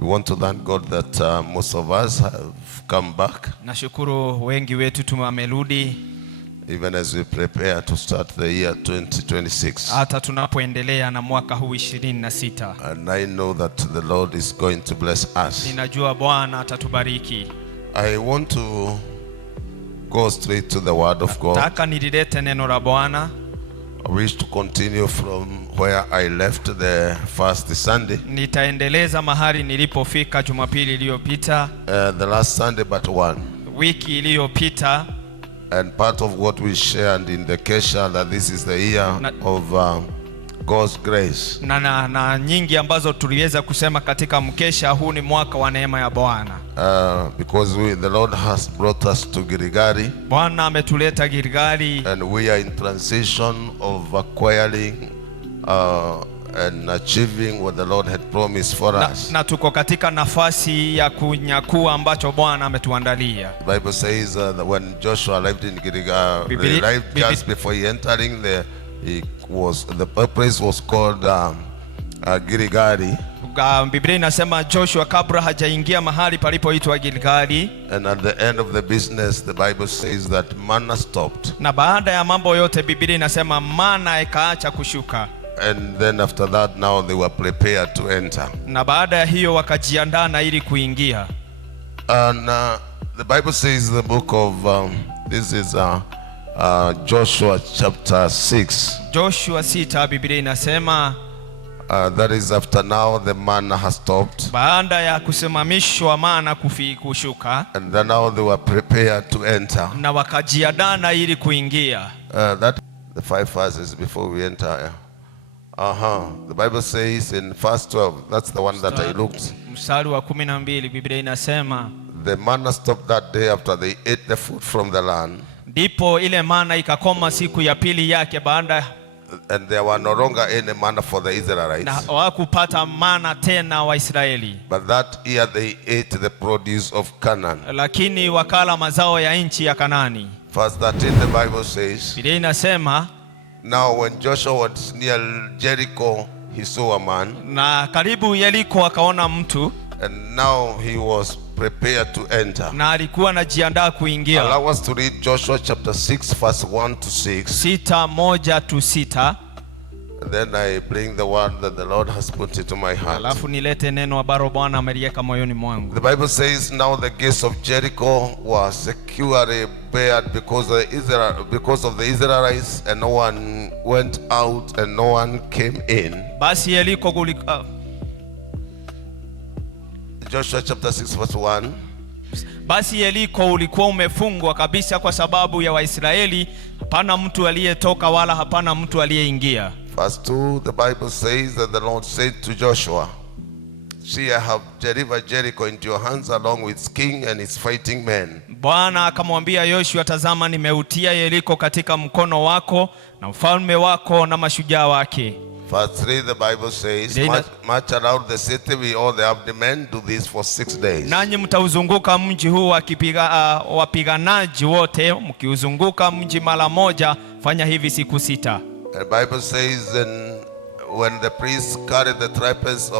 We want to thank God that most of us have come back. Nashukuru wengi wetu tumemerudi. Even as we prepare to start the year 2026. Hata tunapoendelea na mwaka huu 26. And I know that the Lord is going to bless us. Ninajua Bwana atatubariki. I want to go straight to the word of God. Nataka nililete neno la Bwana. I wish to continue from where I left the first Sunday. Nitaendeleza mahali nilipofika Jumapili iliyopita. The last Sunday but one. Wiki iliyopita. And part of what we shared in the Kesha that this is the year of God's grace. Na nyingi ambazo tuliweza kusema katika mkesha huu ni mwaka wa neema ya Bwana. Because the Lord has brought us to Gilgali. Bwana ametuleta Gilgali. And we are in transition of acquiring and achieving what the Lord had promised for us. Na tuko katika nafasi ya kunyakua ambacho Bwana ametuandalia. The Bible says that when Joshua arrived in Gilgali, just before he entering the place was called Gilgali. Biblia inasema Joshua kabla hajaingia mahali palipoitwa Gilgali. And at the end of the business the Bible says that manna stopped. Na baada ya mambo yote Biblia inasema manna ikaacha kushuka. And then after that now they were prepared to enter. Na baada ya hiyo wakajiandaa na ili kuingia. And the Bible says the book of this is Joshua chapter 6. Joshua 6 Biblia inasema that is after now the manna has stopped. Baada ya kusimamishwa manna kushuka. And then now they were prepared to enter. Na wakajiandaa na ili kuingia. That the 5 verses before we enter. The Bible says in verse 12, that's the one that I looked. Mstari wa 12 Biblia inasema the manna stopped that day after they ate the food from the land. Ndipo ile manna ikakoma siku ya pili yake baada. And there were no longer any manna for the Israelites. Na hawakupata manna tena Waisraeli. But that year they ate the produce of Canaan. Lakini wakala mazao ya nchi ya Kanaani. Verse 13 the Bible says, Biblia inasema now when Joshua was near Jericho he saw a man. Na karibu Yeriko akaona mtu. And now he was prepared to enter. Na alikuwa anajiandaa kuingia. Allow us to read Joshua chapter 6 verse 1 to 6. 6:1-6. And then I bring the word that the Lord has put into my heart. Alafu nilete neno ambalo Bwana ameliweka moyoni mwangu. The Bible says now the gates of Jericho were securely barred because of the Israelites, and no one went out and no one came in. Basi Yeriko Joshua chapter 6 verse 1. Basi Yeriko ulikuwa umefungwa kabisa kwa sababu ya Waisraeli, hapana mtu aliyetoka wala hapana mtu aliyeingia. Verse 2 the Bible says that the Lord said to Joshua, see, I have delivered Jericho into your hands along with its king and its fighting men. Bwana akamwambia Yoshua, tazama nimeutia Yeriko katika mkono wako na mfalme wako na mashujaa wake. Verse 3 the Bible says, march around the city with all the armed men, do this for 6 days. Nanyi mtauzunguka mji huu wapiganaji wote, mkiuzunguka mji mara moja, fanya hivi siku 6. The Bible says, and when the priests carried the trumpets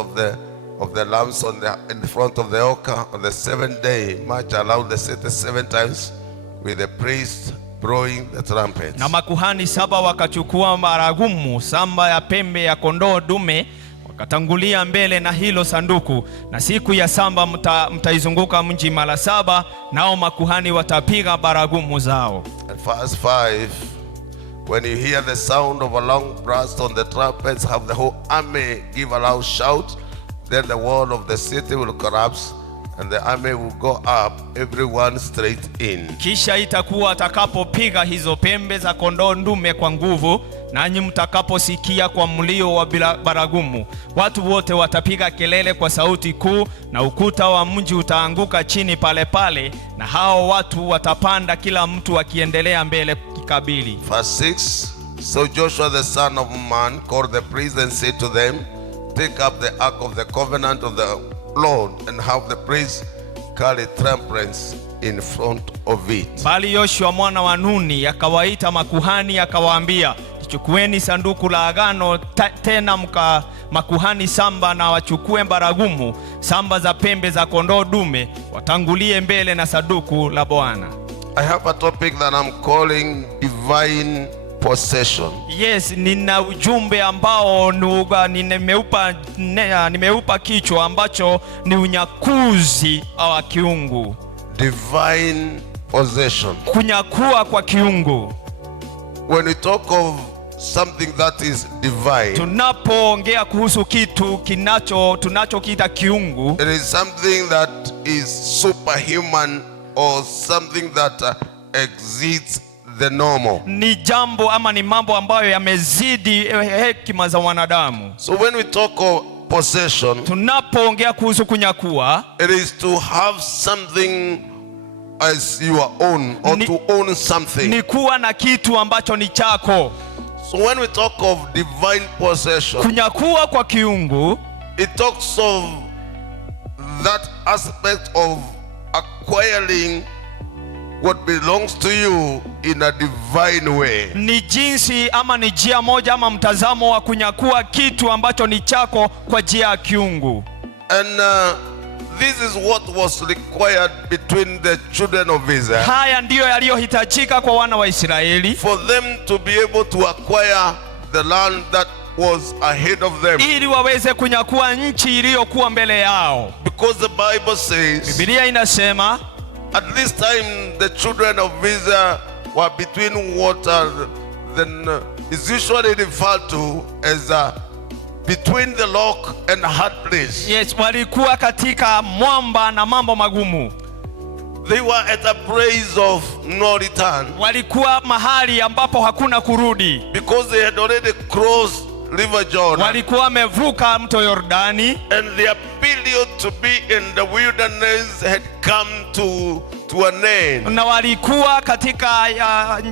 of the lambs in the front of the altar on the 7th day, march around the city 7 times with the priests blowing the trumpets. Na makuhani 7 wakachukua baragumu samba ya pembe ya kondoo dume, wakatangulia mbele na hilo sanduku, na siku ya samba mtaizunguka mji mara 7, nao makuhani watapiga baragumu zao. And verse 5, when you hear the sound of a long blast on the trumpets, have the whole army give a loud shout, then the wall of the city will collapse and the army will go up, everyone straight in. Kisha itakuwa atakapopiga hizo pembe za kondoo ndume kwa nguvu, nanyi mtakaposikia kwa mlio wa baragumu, watu wote watapiga kelele kwa sauti kuu, na ukuta wa mji utaanguka chini pale pale, na hao watu watapanda kila mtu akiendelea mbele kikabili. Verse 6, so Joshua the son of Man called the priests and said to them, take up the ark of the covenant of the Lord and have the priests carry trumpets in front of it. Bali Yoshua mwana wa Nuni akawaita makuhani akawaambia, chukueni sanduku la agano tena makuhani samba na wachukue baragumu samba za pembe za kondoo dume watangulie mbele na sanduku la Bwana. I have a topic that I'm calling divine possession. Yes, nina ujumbe ambao nimeupa kichwa ambacho ni unyakuzi wa kiungu. Divine possession. Kunyakua kwa kiungu. When we talk of something that is divine, tunapoongea kuhusu kitu tunachokiita kiungu, it is something that is superhuman or something that exceeds the normal. Ni jambo ama ni mambo ambayo yamezidi hekima za wanadamu. So when we talk of possession, tunapoongea kuhusu kunyakua, it is to have something as your own, or to own something. Ni kuwa na kitu ambacho ni chako. So when we talk of divine possession, kunyakua kwa kiungu, it talks of that aspect of acquiring what belongs to you in a divine way. Ni jinsi ama ni njia moja ama mtazamo wa kunyakua kitu ambacho ni chako kwa njia ya kiungu. And this is what was required between the children of Israel. Haya ndiyo yaliyohitajika kwa wana wa Israeli, for them to be able to acquire the land that was ahead of them. Ili waweze kunyakua nchi iliyokuwa mbele yao. Because the Bible says, Biblia inasema, at this time the children of Israel were between water, then is usually referred to as between the rock and a hard place. Yes, walikuwa katika mwamba na mambo magumu. They were at a place of no return. Walikuwa mahali ambapo hakuna kurudi. Because they had already crossed River Jordan. Walikuwa wamevuka mto Yordani. And their period to be in the wilderness had come to an end. Na walikuwa katika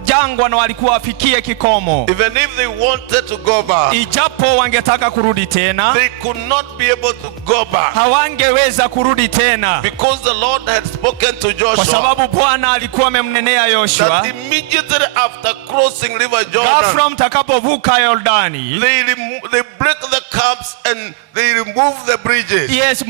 jangwa na walikuwa wafikie kikomo. Even if they wanted to go back, ijapo wangetaka kurudi tena, they could not be able to go back. Hawangeweza kurudi tena. Because the Lord had spoken to Joshua. Kwa sababu Bwana alikuwa amemnenea Yoshua. That immediately after crossing River Jordan, ghafla mtakapovuka Yordani, they break the camps and they remove the bridges. Yes,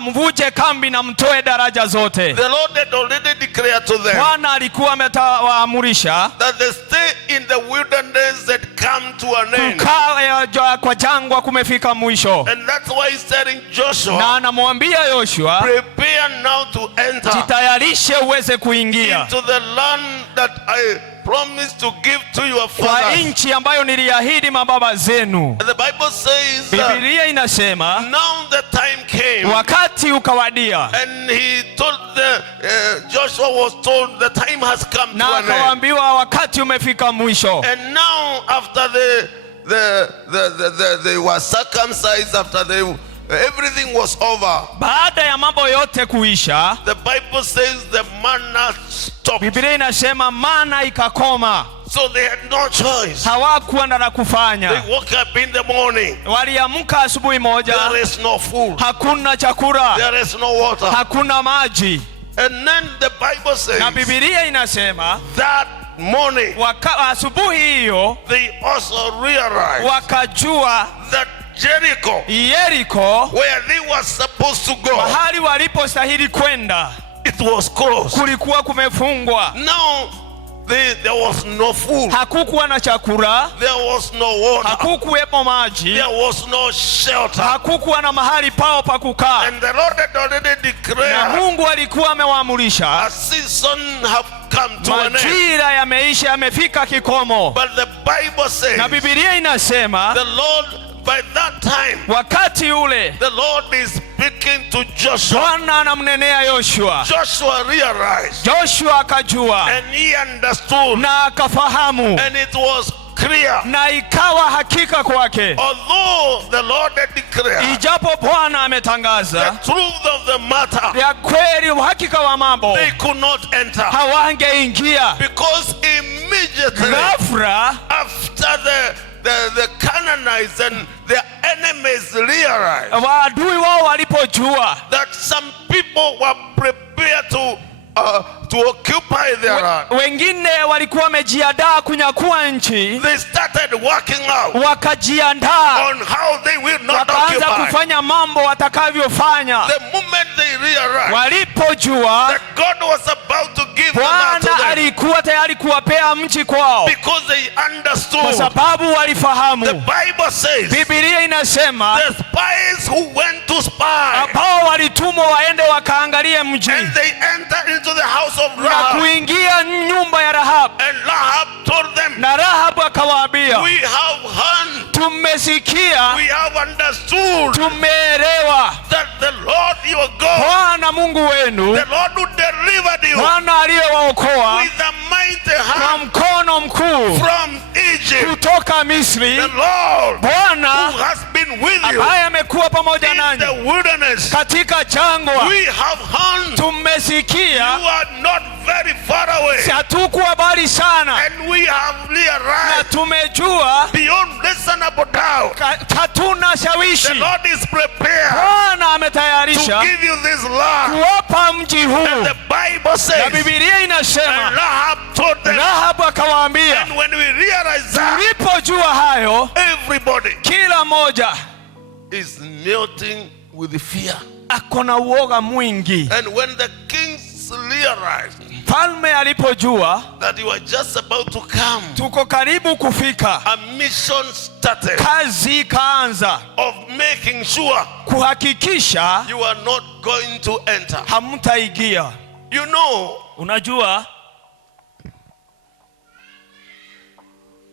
mvuje kambi na mtoe daraja zote. The Lord had already declared to them. Bwana alikuwa amewaamurisha that the stay in the wilderness had come to an end. Kukaa kwa jangwa kumefika mwisho. And that's why he's telling Joshua, na anamwambia Yoshua, prepare now to enter. Jitayarishe uweze kuingia into the land that I promised to give to your fathers. Kwa nchi ambayo niliahidi mababa zenu. The Bible says, Biblia inasema, now the time came. Wakati ukawadia. And he told Joshua was told the time has come to an end. Na akawaambiwa wakati umefika mwisho. And now after they were circumcised, after everything was over, baada ya mambo yote kuisha, the Bible says the manna stopped. Biblia inasema mana ikakoma. So they had no choice. Hawakuwa na kufanya. They woke up in the morning. Waliamka asubuhi moja. There is no food. Hakuna chakula. There is no water. Hakuna maji. And then the Bible says, na Biblia inasema, that morning, asubuhi hiyo, they also realized wakajua that Jericho, where they were supposed to go, mahali walipostahili kwenda, it was closed. Kulikuwa kumefungwa. Now there was no food. Hakukuwa na chakula. There was no water. Hakukuwepo maji. There was no shelter. Hakukuwa na mahali pao pa kukaa. And the Lord had already declared, na Mungu alikuwa amewaamurisha, a season have come to an end. Majira yameisha, yamefika kikomo. But the Bible says, na Biblia inasema, the Lord, by that time, wakati ule, the Lord is speaking to Joshua. Bwana anamnenea Yoshua. Joshua realized. Joshua akajua. And he understood. Na akafahamu. And it was clear. Na ikawa hakika kwake. Although the Lord had declared, ijapo Bwana ametangaza, the truth of the matter, ya kweli uhakika wa mambo, they could not enter. Hawangeingia. Because immediately, ghafla, after the Canaanites and their enemies realized, waadui wao walipojua, that some people were prepared to occupy their land. Wengine walikuwa wamejiandaa kunyakua nchi. They started working out Wakajiandaa. on how they will not Wakaanza occupy. kufanya mambo watakavyofanya. The moment they realized Walipojua that God was about to give the land to Bwana them, alikuwa tayari kuwapea mchi kwao, because they kwa understood. sababu The walifahamu. Bible says Biblia inasema the spies who went to spy ambao walitumwa waende wakaangalie mji and they entered into the house of na Rahab, kuingia nyumba ya Rahabu, and Rahab told them, na Rahabu akawaambia, we have heard, tumesikia, we have understood tumeelewa that the Lord your God, Bwana Mungu wenu, the Lord who delivered you Bwana aliyewaokoa with a mighty kwa hand mkono mkuu from Egypt, kutoka Misri, the Lord Bwana who has been with you ambaye amekuwa pamoja in nanyi the wilderness, katika jangwa, we have heard, tumesikia, you are not very far away, hatukuwa mbali sana, and we have na realized tumejua beyond reasonable doubt hatuna the shawishi. Lord is prepared Bwana to ametayarisha give you this land. kuwapa mji And huu, the Bible na says, Biblia and inasema Rahab told them, Rahabu akawaambia, and when we realize that, tulipojua hayo, everybody kila moja is melting with fear. akona uoga mwingi. And when the kings realized Mfalme alipojua that you are just about to come, tuko karibu kufika, a mission started kazi ikaanza of making sure kuhakikisha you are not going to enter. hamtaingia. You know, Unajua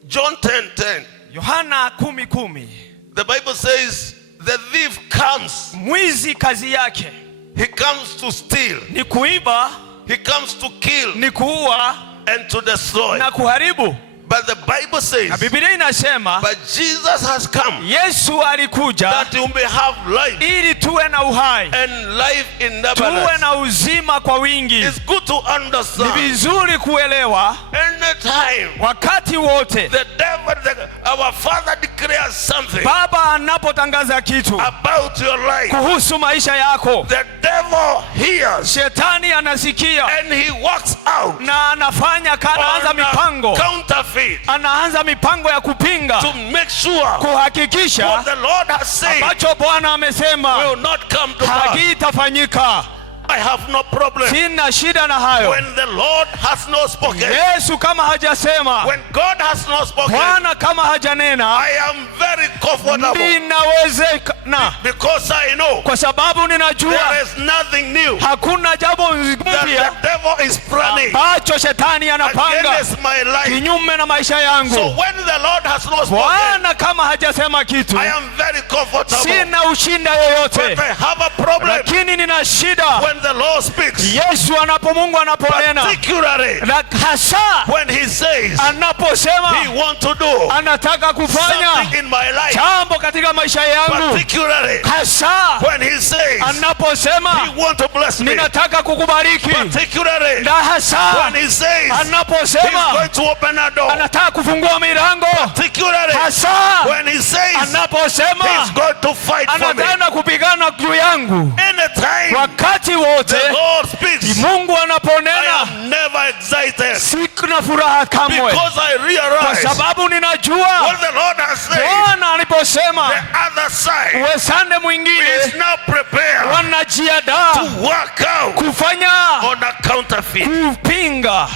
John 10:10, Yohana 10:10, the Bible says, the thief comes. mwizi kazi yake He comes to steal. ni kuiba, He comes to kill ni kuua and to destroy. na kuharibu. But the Bible Na says, Biblia inasema but Jesus has come Yesu alikuja that you may have life, ili tuwe na uhai, and life in tuwe abundance. na uzima kwa wingi. It's good to Ni understand. vizuri kuelewa Anytime wakati wote the devil, our Father declares something Baba anapotangaza kitu about your life, kuhusu maisha yako, the devil hears shetani anasikia and he walks out na anafanya anaanza on a mipango, counterfeit anaanza mipango ya kupinga, to make sure what kuhakikisha the Lord has said ambacho Bwana amesema will not come to pass. hakitafanyika. I have no problem Sina shida na hayo. when the Lord has not spoken. Yesu kama hajasema, When God has not spoken, Bwana kama hajanena, I am very comfortable ninawezekana, because I know kwa sababu ninajua there is nothing new hakuna jambo that mpya the devil is planning ambacho shetani anapanga against my life. kinyume na maisha So yangu. when the Lord has not spoken, Bwana kama hajasema kitu, I am very comfortable. sina ushinda But yoyote, I have a problem lakini nina shida when the Lord speaks, Yesu Mungu anaponena, particularly na hasa when he says anaposema he wants to do anataka kufanya something in my life, jambo katika maisha yangu, particularly hasa when he says anaposema he wants to bless me, ninataka kukubariki, particularly na hasa when he says he's anaposema going to open a door, anataka kufungua milango, particularly hasa when he says anaposema he's going to fight for me. anataka kupigana juu yangu. Anytime Wakati wote the Lord speaks, Mungu I anaponena, am never excited sina furaha kamwe, because I kwa realize sababu ninajua what the Lord has said. Bwana aliposema The other side uwesande mwingine is now prepared wanajiandaa to work out kufanya on a counterfeit. kupinga.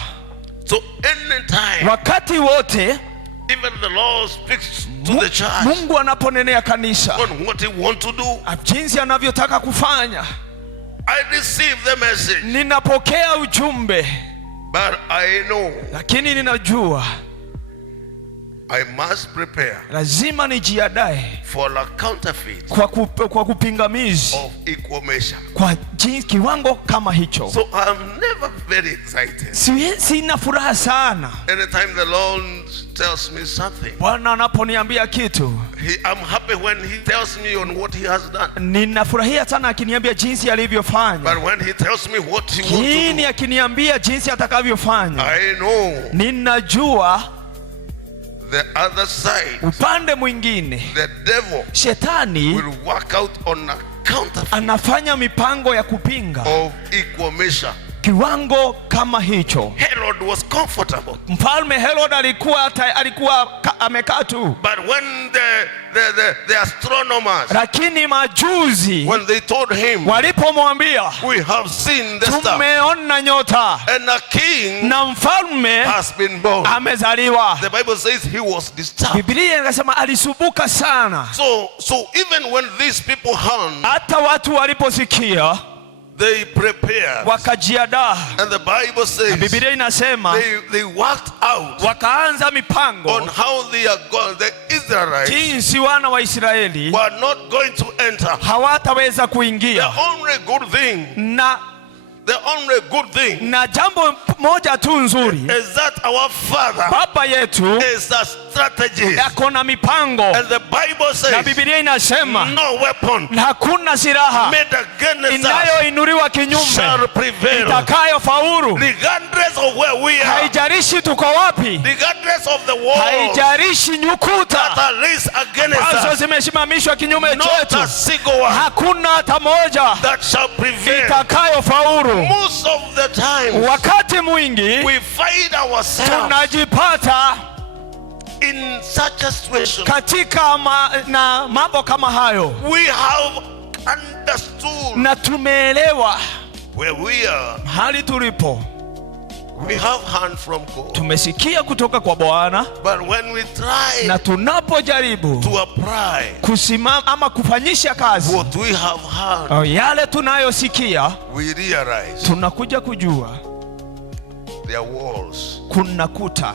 So anytime, Wakati wote even the Lord speaks to the church Mungu anaponenea kanisa on what he wants to do, jinsi anavyotaka kufanya, I receive the message, ninapokea ujumbe, but I know lakini ninajua I must prepare lazima nijiandae for a counterfeit kwa kupingamizi of equal measure. kwa kiwango kama hicho. So I'm never very excited. Sina furaha sana Anytime the Lord tells me something, Bwana anaponiambia kitu, I'm happy when he tells me on what he has done. ninafurahia sana akiniambia jinsi alivyofanya, But when he tells me what he wants to lakini do, akiniambia jinsi atakavyofanya, I know ninajua the other side, upande mwingine the devil shetani will work out on a counterfeit anafanya mipango ya kupinga of equal measure. kiwango kama hicho. Herod was comfortable. Mfalme Herod alikuwa amekaa tu. But when the astronomers, lakini majuzi when they told him, walipomwambia, we have seen the star, tumeona nyota, and a king na mfalme has been born, amezaliwa, the Bible says he was disturbed. Biblia inasema alisubuka sana. So even when these people heard, hata watu waliposikia, they prepared, wakajiandaa. and the Bible says, Biblia inasema they worked out, wakaanza mipango on how the Israelites, jinsi wana wa Israeli were not going to enter. hawataweza kuingia. The only good thing, na jambo moja tu nzuri, is that our Father, Baba yetu, is a strategist, yako na mipango. and the Bible says, na Biblia inasema no weapon hakuna silaha made against us inayoinuliwa kinyume shall prevail, itakayofaulu. regardless of where we are, haijalishi tuko wapi, regardless of the walls haijalishi nyukuta that are raised against ambazo us, zimesimamishwa kinyume not chetu, a single one hakuna hata moja that shall prevail. itakayofaulu. Most of the time, wakati mwingi we find ourselves tunajipata in such a situation. katika na mambo kama hayo. We have understood na tumeelewa where we are. hali tulipo. We have heard from God. Tumesikia kutoka kwa Bwana, but when we try na tunapojaribu to apply kusimama ama kufanyisha kazi what we have heard, yale tunayosikia, we realize tunakuja kujua there are walls kuna kuta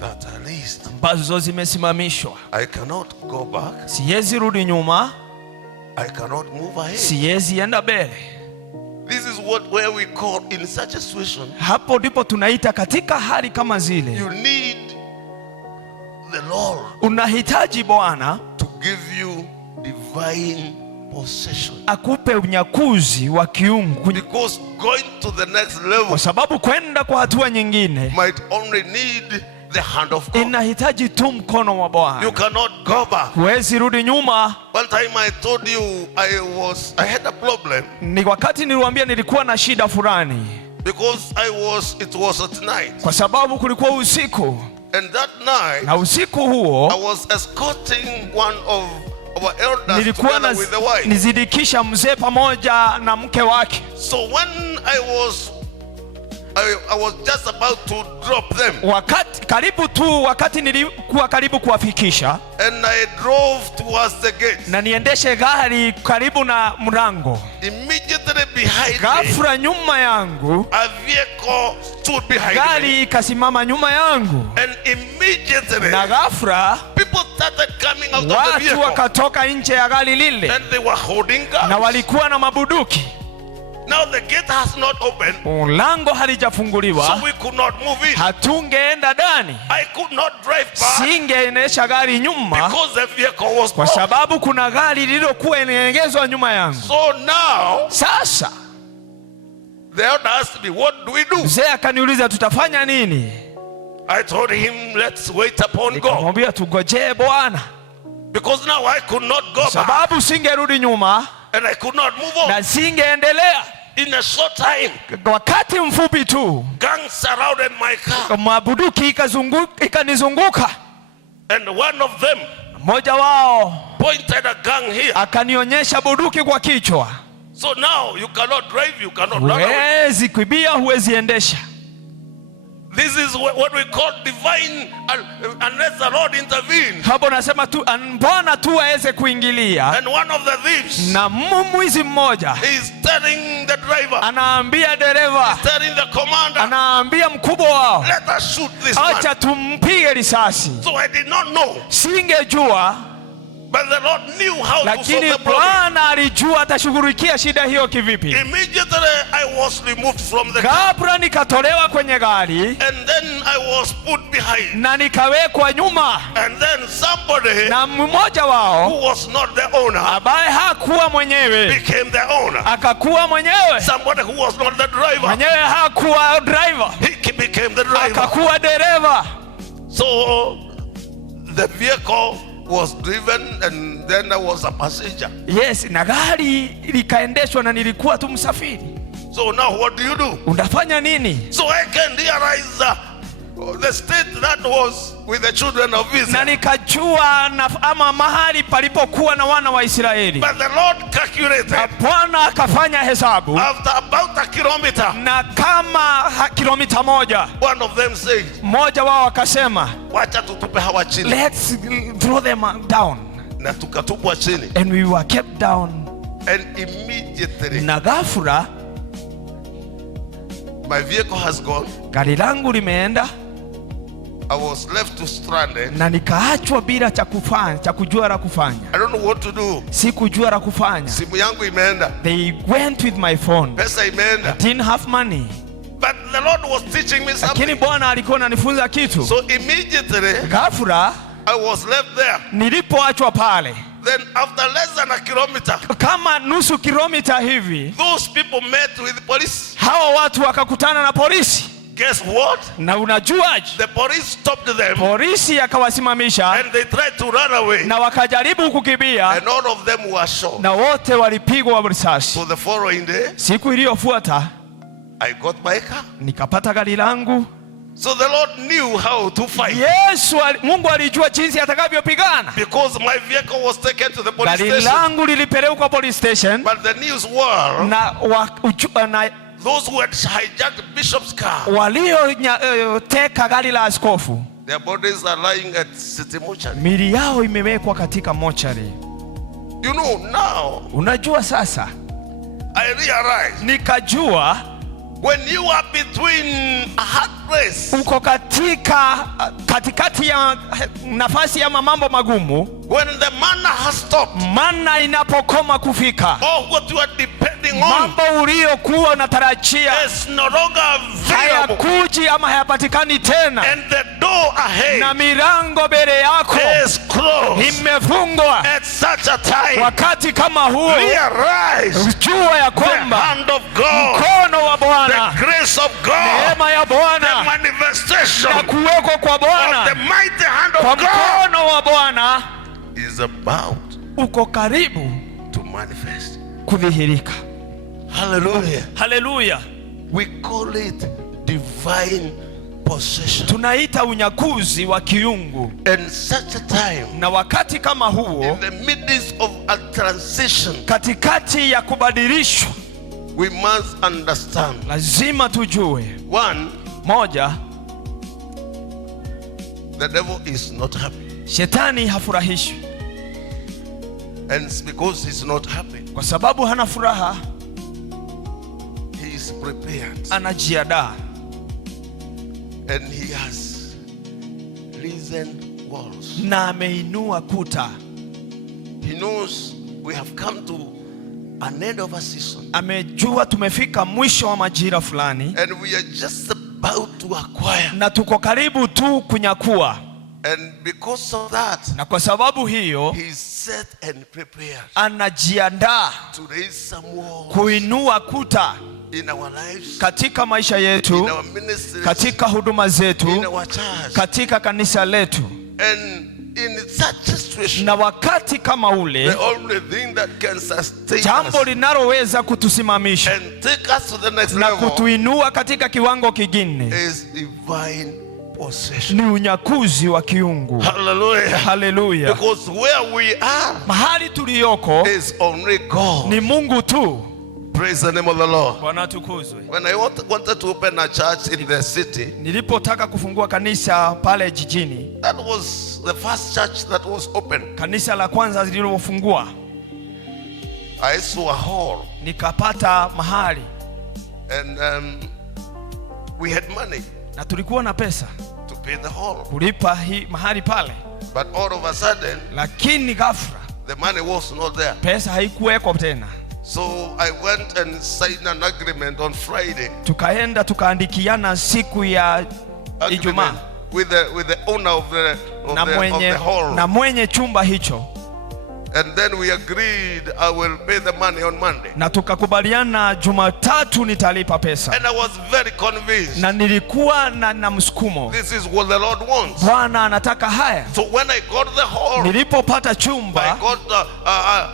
that are raised. ambazo zimesimamishwa. I cannot go back. Siwezi rudi nyuma, I cannot move ahead. siwezi enda mbele. This is where we call, in such a situation, Hapo ndipo tunaita katika hali kama zile, you need the Lord unahitaji Bwana to give you divine possession. akupe unyakuzi wa kiungu, Because going to the next level kwa sababu kwenda kwa hatua nyingine might only need the hand of God. inahitaji tu mkono wa You Bwana. cannot go back. Huwezi rudi nyuma. One time I told you I had a problem Ni wakati niliwaambia nilikuwa na shida fulani, because it was at night, kwa sababu kulikuwa usiku, and that night na usiku huo I was escorting one of our elders nilikuwa together with the wife. nizidikisha mzee pamoja na mke wake. So when I was just about to drop them, wakati nilikuwa karibu kuwafikisha, and I drove towards the gate, na niendeshe gari karibu na mlango, immediately behind me, ghafla nyuma yangu a vehicle stood behind me, gari ikasimama nyuma yangu, and immediately na ghafla people started coming out of the watu vehicle, wakatoka nje ya gari lile, and they were holding na guns. walikuwa na mabuduki. Now the gate has not opened, Mlango halijafunguliwa, so we could not move in. hatungeenda ndani, I could not drive back singeendesha gari nyuma, because the vehicle was kwa blocked. sababu kuna gari lililokuwa inaegezwa nyuma yangu. So now Sasa the elder asked me, what do we do? mzee akaniuliza tutafanya nini? I told him, let's wait upon God, Nikamwambia tugojee Bwana, because now I could not go back sababu singerudi nyuma and I could not move on. na singeendelea. In a short time, Wakati mfupi tu gangs surrounded my car, mabuduki ikanizunguka, and one of them mmoja wao pointed a gun here. akanionyesha buduki kwa kichwa. So now you cannot drive, you cannot run away. Huwezi kuibia, huwezi endesha. This is what we call divine, unless the Lord intervenes. Hapo nasema tu mbona tu aweze kuingilia. And one of the thieves Na mwizi mmoja is telling the driver, anaambia dereva, telling the commander, anaambia mkubwa wao, let us shoot this man. acha tumpige risasi. So I did not know, Singejua, but the Lord knew how to solve lakini the problem. Bwana alijua atashughulikia shida hiyo kivipi. Immediately I was removed from the car, Kabla nikatolewa kwenye gari and then I was put behind, na nikawekwa nyuma, and then somebody na mmoja wao who was not the owner ambaye hakuwa mwenyewe became the owner. akakuwa mwenyewe, Somebody who was not the driver, mwenyewe hakuwa driver he became the driver. akakuwa dereva. So the vehicle was driven, and then I was a passenger. Yes, na gari likaendeshwa na nilikuwa tu msafiri. So now what do you do? Unafanya nini? So I can realize the state that was with the children of Israel. Na nikajua ama mahali palipokuwa na wana wa Israeli. But the Lord calculated. Na Bwana akafanya hesabu. After about a kilometer. Na kama kilomita moja. One of them said. Mmoja wao akasema, wacha tutupe hawa chini. Let's throw them down. Na tukatupwa chini. And we were kept down. And immediately. Na ghafla, my vehicle has gone. Gari langu limeenda. I was left to stranded. Na nikaachwa bila cha kufanya, cha kujua la kufanya. I don't know what to do. Sikujua la kufanya. Simu yangu imeenda. They went with my phone. Pesa imeenda. I didn't have money. But the Lord was teaching me something. Lakini Bwana alikuwa ananifunza kitu. So immediately, ghafla, I was left there. Nilipoachwa pale. Then after less than a kilometer, kama nusu kilomita hivi, those people met with police. Hawa watu wakakutana na polisi. Guess what? Na unajuaje? The police stopped them. Polisi akawasimamisha. And they tried to run away. Na wakajaribu kukimbia. And all of them were shot. Na wote walipigwa risasi. So the following day, siku iliyofuata, I got my car. Nikapata gari langu. So the Lord knew how to fight. Mungu alijua jinsi atakavyopigana. Because my vehicle was taken to the police station. Gari langu lilipelekwa police station. But the news were na those who had hijacked Bishop's car. Walioteka gari la askofu. Their bodies are lying at city mortuary. Mili yao imewekwa katika mortuary. You know now. Unajua sasa. I realized. Nikajua. When you are between a hard place. Uko katikati ya nafasi ya mambo magumu. When the manna has stopped. Manna inapokoma kufika. Or what you are depending on. Mambo uliokuwa unatarajia. Is no longer available. Hayakuji ama hayapatikani tena. And the door ahead. Na milango mbele yako. Is closed. Imefungwa. At such a time. Wakati kama huo. Realize. Jua ya kwamba. The hand of God. Mkono wa Bwana. The grace of God. Neema ya Bwana. The manifestation. Na kuweko kwa Bwana. Of the mighty hand of God. Mkono wa Bwana. Is about. Uko karibu. To manifest. Kudhihirika. Hallelujah. Hallelujah. We call it divine possession. Tunaita unyakuzi wa kiungu. And such a time. Na wakati kama huo. In the midst of a transition. Katikati ya kubadilishwa. We must understand. Lazima tujue. Moja. The devil is not happy. Shetani hafurahishwi. And it's because he's not happy. Kwa sababu hana furaha. He is prepared. Anajiandaa. And he has risen walls. Na ameinua kuta. He knows we have come to an end of a season. Amejua tumefika mwisho wa majira fulani. And we are just about to acquire. Na tuko karibu tu kunyakua. And because of that, na kwa sababu hiyo, he is set and prepared. Anajiandaa to raise some walls. Kuinua kuta. In our lives, katika maisha yetu, in our ministries, katika huduma zetu, in our church, katika kanisa letu. And in such a situation, na wakati kama ule, the only thing that can sustain jambo linaloweza kutusimamisha and take us to the next na level kutuinua katika kiwango kingine is divine possession. Ni unyakuzi wa kiungu. Hallelujah. Hallelujah. Because where we are, mahali tuliyoko, is only God. Ni Mungu tu. Praise the name of the Lord. Bwana tukuzwe. When I wanted to open a church in the city, nilipotaka kufungua kanisa pale jijini, that was the first church that was open. Kanisa la kwanza lililofungua. I saw a hall. Nikapata mahali. And we had money. Na tulikuwa na pesa to pay the hall. Kulipa mahali pale. But all of a sudden, lakini ghafla, the money was not there. Pesa haikuweko tena. So I went and signed an agreement on Friday. Tukaenda tukaandikiana siku ya Ijumaa with the owner of the hall. Na mwenye chumba hicho. And then we agreed I will pay the money on Monday. Na tukakubaliana Jumatatu nitalipa pesa. And I was very convinced. Na nilikuwa na msukumo. This is what the Lord wants. Bwana anataka haya. So when I got the hall, nilipopata chumba,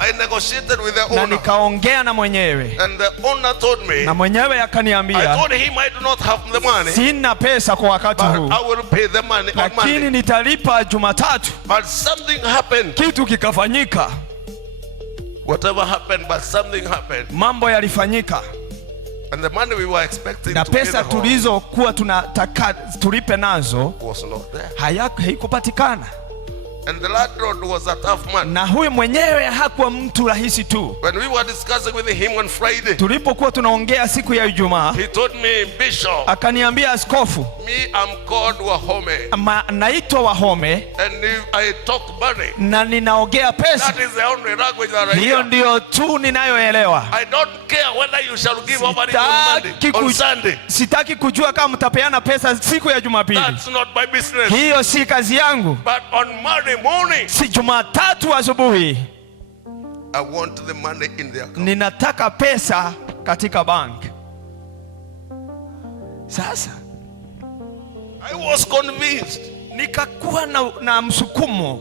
I negotiated with the owner. Na nikaongea na mwenyewe. And the owner told me. Na mwenyewe akaniambia. I told him I do not have the money. Sina pesa kwa wakati huu. I will pay the money on Monday. Lakini nitalipa Jumatatu. But something happened. Kitu kikafanyika. Whatever happened, but something happened. Mambo yalifanyika. And the money we were expecting na to pay pesa tulizokuwa tunataka tulipe nazo was not there. Haikupatikana. And the landlord was a tough man. Na huyu mwenyewe hakuwa mtu rahisi tu. When we were discussing with him on Friday, tulipokuwa tunaongea siku ya Ijumaa, he told me, Bishop, akaniambia askofu, me I'm called Wahome. Naitwa Wahome. And if I talk money, na ninaongea pesa. That is the only language that I hear. Hiyo ndio tu ninayoelewa. I don't care whether you shall give offering on Monday, on Sunday. Sitaki kujua kama mtapeana pesa siku ya Jumapili. That's not my business. Hiyo si kazi yangu. But on Monday morning, si Jumatatu asubuhi, I want the money in the account. Ninataka pesa katika bank. Sasa I was convinced. Nikakuwa na msukumo.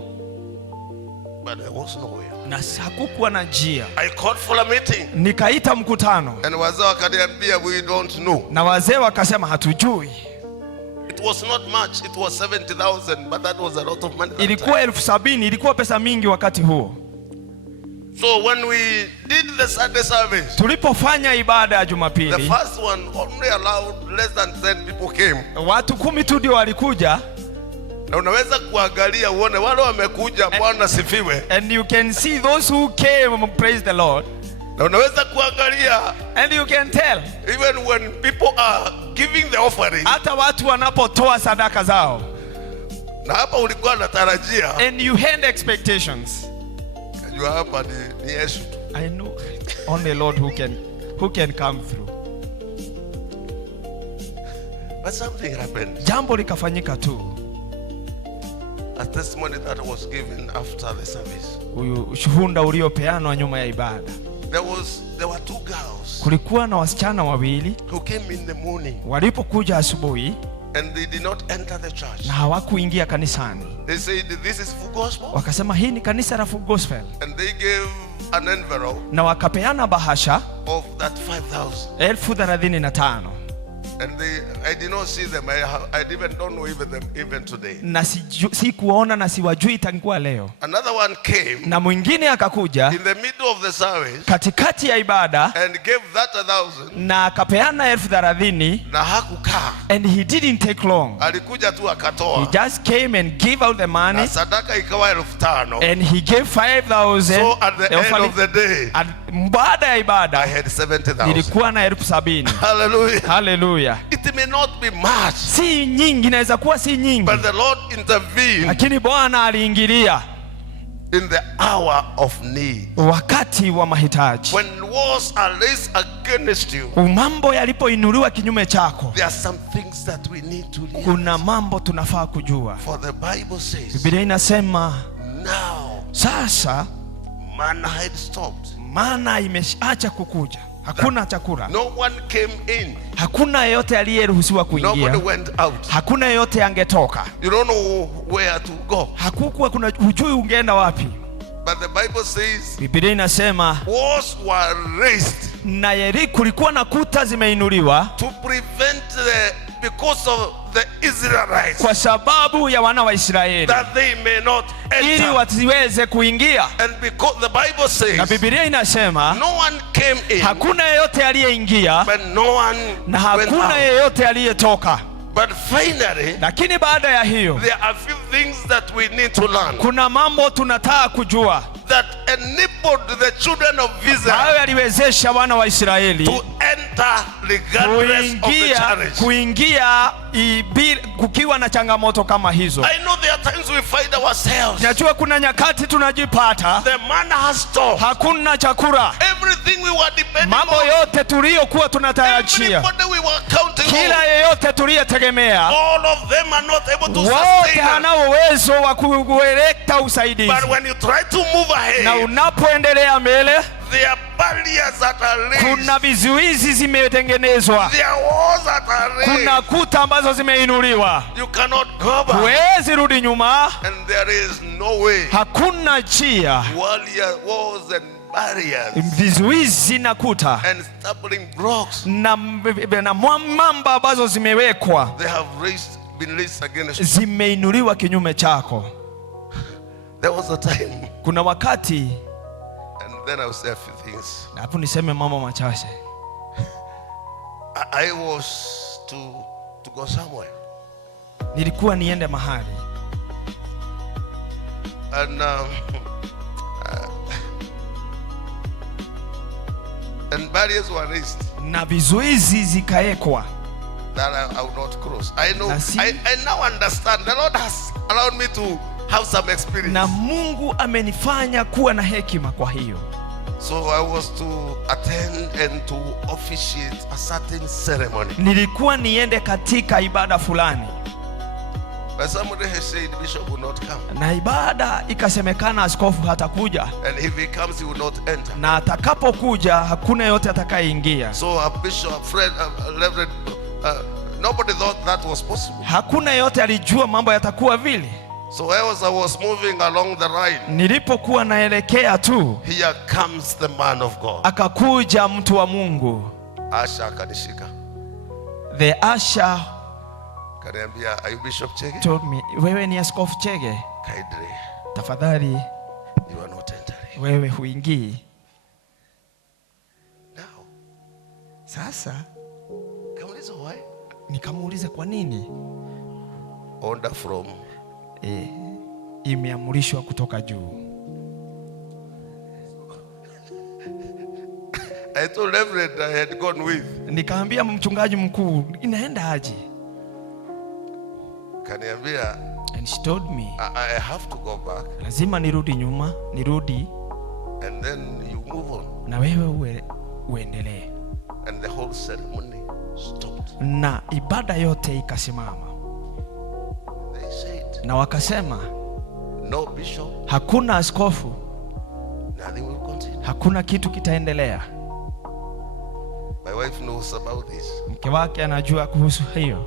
But I was nowhere. Na hakukuwa na njia. I called for a meeting. Nikaita mkutano. And wazee wakaniambia we don't know. Na wazee wakasema hatujui. It was not much. It was 70,000, but that was a lot of money. Ilikuwa 70,000, ilikuwa pesa mingi wakati huo. So when we did the Sunday service, tulipofanya ibada ya Jumapili, the first one only allowed less than 10 people came. Watu 10 tu ndio walikuja. Na unaweza kuangalia uone wale wamekuja, Bwana sifiwe. And you can see those who came, praise the Lord. Na unaweza kuangalia, and you can tell, even when people are giving the offering, hata watu wanapotoa sadaka zao. Na hapa ulikuwa unatarajia, and you had expectations. Kajua hapa ni Yesu tu. I know only Lord who can come through. But something happened. Jambo likafanyika tu. A testimony that was given after the service. Ushuhuda uliopeanwa nyuma ya ibada. There were 2 girls. Kulikuwa na wasichana wawili who came in the morning. Walipokuja asubuhi. And they did not enter the church. Na hawakuingia kanisani. They said this is full gospel. Wakasema hii ni kanisa la full gospel. And they gave an envelope. Na wakapeana bahasha of that 5,000. 35,000. And I did not see them. I don't know even today. Na sikuona na siwajui tangu leo. Another one came. Na mwingine akakuja in the middle of the service. Katikati ya ibada. And gave that 1,000. Na akapeana 30,000. Na hakukaa. And he didn't take long. Alikuja tu akatoa. He just came and gave out the money. Na sadaka ikawa 5,000. And he gave 5,000. So at the end of the day, baada ya ibada, I had 70,000. Nilikuwa na 70,000. Hallelujah. Hallelujah. It may not be much. Si nyingi, inaweza kuwa si nyingi. But the Lord intervened. Lakini Bwana aliingilia. In the hour of need. Wakati wa mahitaji. When wars are raised against you. Mambo yalipoinuliwa kinyume chako. There are some things that we need to realize. Kuna mambo tunafaa kujua. For the Bible says. Biblia inasema. Now. Sasa. Manna had stopped. Mana imeacha kukuja. Hakuna chakula. No one came in. Hakuna yeyote aliyeruhusiwa kuingia. Nobody went out. Hakuna yeyote angetoka. You don't know where to go. Hakukuwa kuna hujui ungeenda wapi. But the Bible says. Biblia inasema. Walls were raised. Na Yeriko kulikuwa na kuta zimeinuliwa. To prevent because of the Israelites. Kwa sababu ya wana wa Israeli. That they may not enter. Ili wasiweze kuingia. And because the Bible says. Na Biblia inasema. No one came in. Hakuna yeyote aliyeingia. But no one na hakuna yeyote aliyetoka. But finally, lakini baada ya hiyo, there are few things that we need to learn. Kuna mambo tunataka kujua. That enabled the children of Israel. Hayo yaliwezesha wana wa Israeli. To enter regardless of the challenge. Kuingia kukiwa na changamoto kama hizo. I know there are times we find ourselves. Najua kuna nyakati tunajipata. The manna has stopped. Hakuna chakula. Everything we were depending mambo on. Yote tuliyokuwa tunatarajia. Everybody we were counting kila yeyote tuliyetegemea, all of them are not able to wote sustain us. hana uwezo wa kuelekea usaidizi. But when you try to move ahead, Na unapoendelea mbele, there are barriers that are raised. kuna vizuizi zimetengenezwa, There are walls that are raised. kuna kuta ambazo zimeinuliwa. You cannot go back. Huwezi rudi nyuma, And there is no way. hakuna njia. Walls and barriers Vizuizi na kuta and stumbling blocks, na mamba ambazo zimewekwa, they have been raised against you. zimeinuliwa kinyume chako. There was a time, Kuna wakati, and then I'll say a few things. na hapo niseme mambo machache. I was to go somewhere, Nilikuwa niende mahali, and and barriers were raised na vizuizi zikaekwa. that I will not cross. I know. Nasi- I now understand. The Lord has allowed me to have some experience. Na Mungu amenifanya kuwa na hekima. Kwa hiyo So I was to attend and to officiate a certain ceremony. nilikuwa niende katika ibada fulani, But somebody has said Bishop will not come, na ibada ikasemekana askofu hatakuja, and if he comes, he will not enter. na atakapokuja hakuna yote atakayeingia. So a bishop, a friend, a reverend, nobody thought that was possible. Hakuna yote alijua mambo yatakuwa vile. So as I was moving along the line, Nilipokuwa naelekea tu, here comes the man of God. akakuja mtu wa Mungu, Asha akanishika, the usher kaniambia, are you Bishop Chege? told me, wewe ni Askofu Chege, Kindly, tafadhali you are not entering. wewe huingii. Now, Sasa kauliza why? nikamuuliza kwa nini. Order from. Imeamrishwa kutoka juu. I told Reverend I had gone with. Nikaambia mchungaji mkuu, inaenda aje? Kaniambia, And she told me, I have to go back, lazima nirudi nyuma, nirudi and then you move on. na wewe uendelee. And the whole ceremony stopped. Na ibada yote ikasimama, They said, na wakasema no bishop, hakuna askofu, nothing will continue. hakuna kitu kitaendelea. My wife knows about this. Mke wake anajua kuhusu hiyo.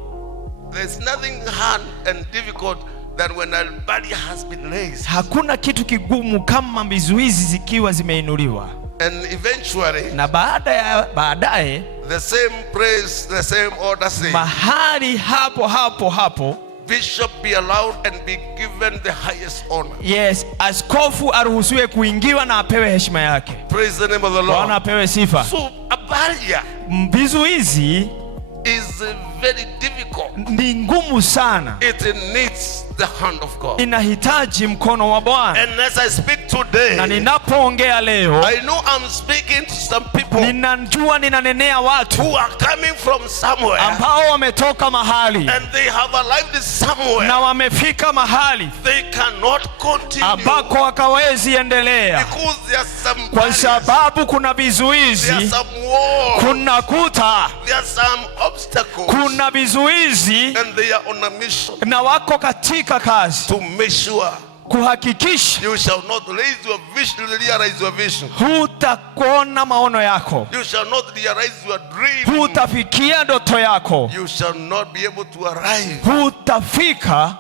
There's nothing hard and difficult than when a barrier has been raised. Hakuna kitu kigumu kama vizuizi zikiwa zimeinuliwa, And eventually, na baadaye the same praise, the same order say, mahali hapo bishop be allowed and be given the highest honor. yes, askofu aruhusiwe kuingiwa na apewe heshima yake. Praise the name of the Bwana Lord. apewe sifa. So a barrier Vizuizi is very difficult. ni ngumu sana, It needs the hand of God. inahitaji mkono wa Bwana. And as I speak today, Na ninapoongea leo, I know I'm speaking to some people ninajua ninanenea watu who are coming from somewhere, ambao wametoka mahali and they have arrived somewhere. na wamefika mahali They cannot continue ambako wakawezi endelea, because there are some kwa barriers, sababu kuna there are vizuizi, some walls, kuna kuta, there are some obstacles, kuna vizuizi, and they are on a mission na wako katika kazi to make sure kuhakikisha you shall not raise your vision, realize your vision. hutakuona maono yako, You shall not realize your dream. hutafikia ndoto yako, You shall not be able to arrive hutafika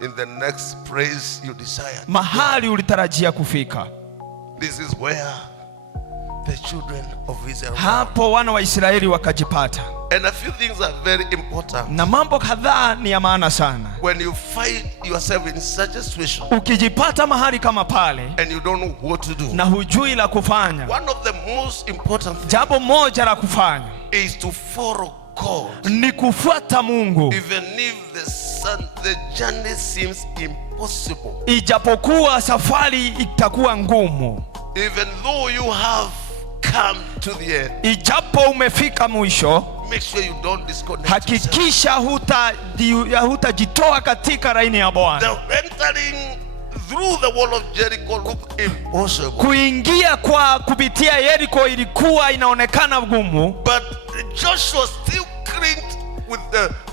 in the next place you desire. mahali ulitarajia kufika. This is where the children of Israel were. Hapo wana wa Israeli wakajipata, And a few things are very important. na mambo kadhaa ni ya maana sana. When you find yourself in such a situation Ukijipata mahali kama pale and you don't know what to do, na hujui la kufanya, one of the most important things jambo moja la kufanya is to follow God. ni kufuata Mungu, Even if the journey seems impossible, ijapokuwa safari itakuwa ngumu, even though you have come to the end, ijapo umefika mwisho, make sure you don't disconnect yourself. hakikisha hutajitoa katika laini ya Bwana. The entering through the wall of Jericho looked impossible, Kuingia kwa kupitia Yeriko ilikuwa inaonekana gumu, but Joshua still clinged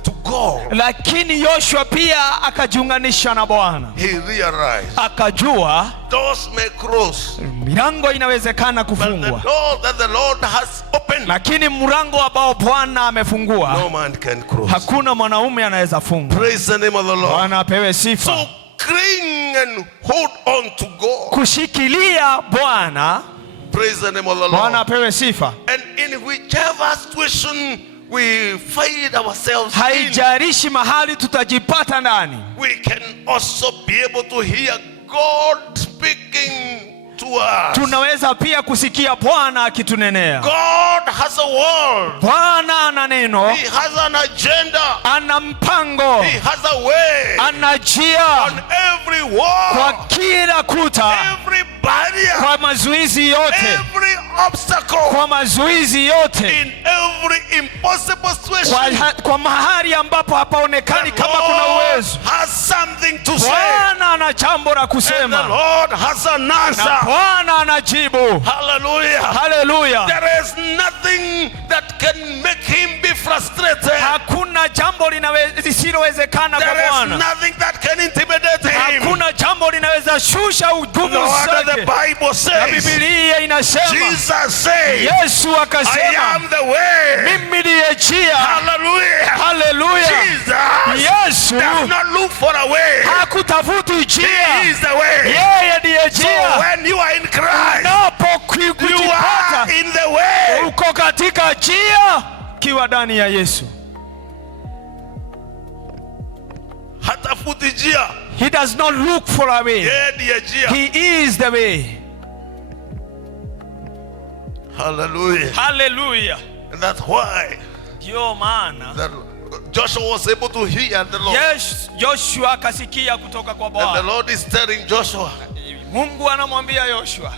to God. Lakini Yoshua pia akajiunganisha na Bwana. He realized Akajua doors may close, milango inawezekana but the kufungwa, door that the Lord has opened, lakini mlango ambao Bwana amefungua no man can close. hakuna mwanaume anaweza funga. Praise the name of the Lord. Bwana apewe sifa. So cling and hold on to God. Kushikilia Bwana. Praise the name of the Bwana Lord. apewe sifa. And in whichever situation we find ourselves in, Haijalishi mahali tutajipata ndani, we can also be able to hear God speaking to us. tunaweza pia kusikia Bwana akitunenea. God has a word. Bwana ana neno, He has an agenda. ana mpango, He has a way ana njia on every wall, kwa kila kuta, every barrier, kwa mazuizi yote, every obstacle, kwa mazuizi yote, in every impossible situation. kwa mahali ambapo hapaonekani The kama kuna Lord uwezo. has something to say. Bwana ana jambo la And the kusema Lord has an na answer. Bwana anajibu. Hallelujah. Haleluya! There is nothing that can make him be frustrated. Hakuna jambo lisilowezekana kwa There is Bwana. nothing that can intimidate him. Hakuna jambo linaweza shusha No nguvu wonder the zake. Bible Na says, Biblia inasema, Jesus said, Yesu I akasema, am the way. mimi ndiye njia. Hallelujah. Haleluya! Jesus Yesu does not look for a way. hakutafuti He njia, is the way. yeye ndiye So njia. when you are in Christ, you Unapokujipata are in the way. uko katika njia, kiwa ndani ya Yesu. Hatafuti njia. He does not look for a way. Yeye ndiye njia. He is the way. Hallelujah. Hallelujah. And that's why Ndio maana that Joshua was able to hear the Lord. yes, Joshua akasikia kutoka kwa And the Bwana. Lord is telling Joshua, Mungu anamwambia Yoshua.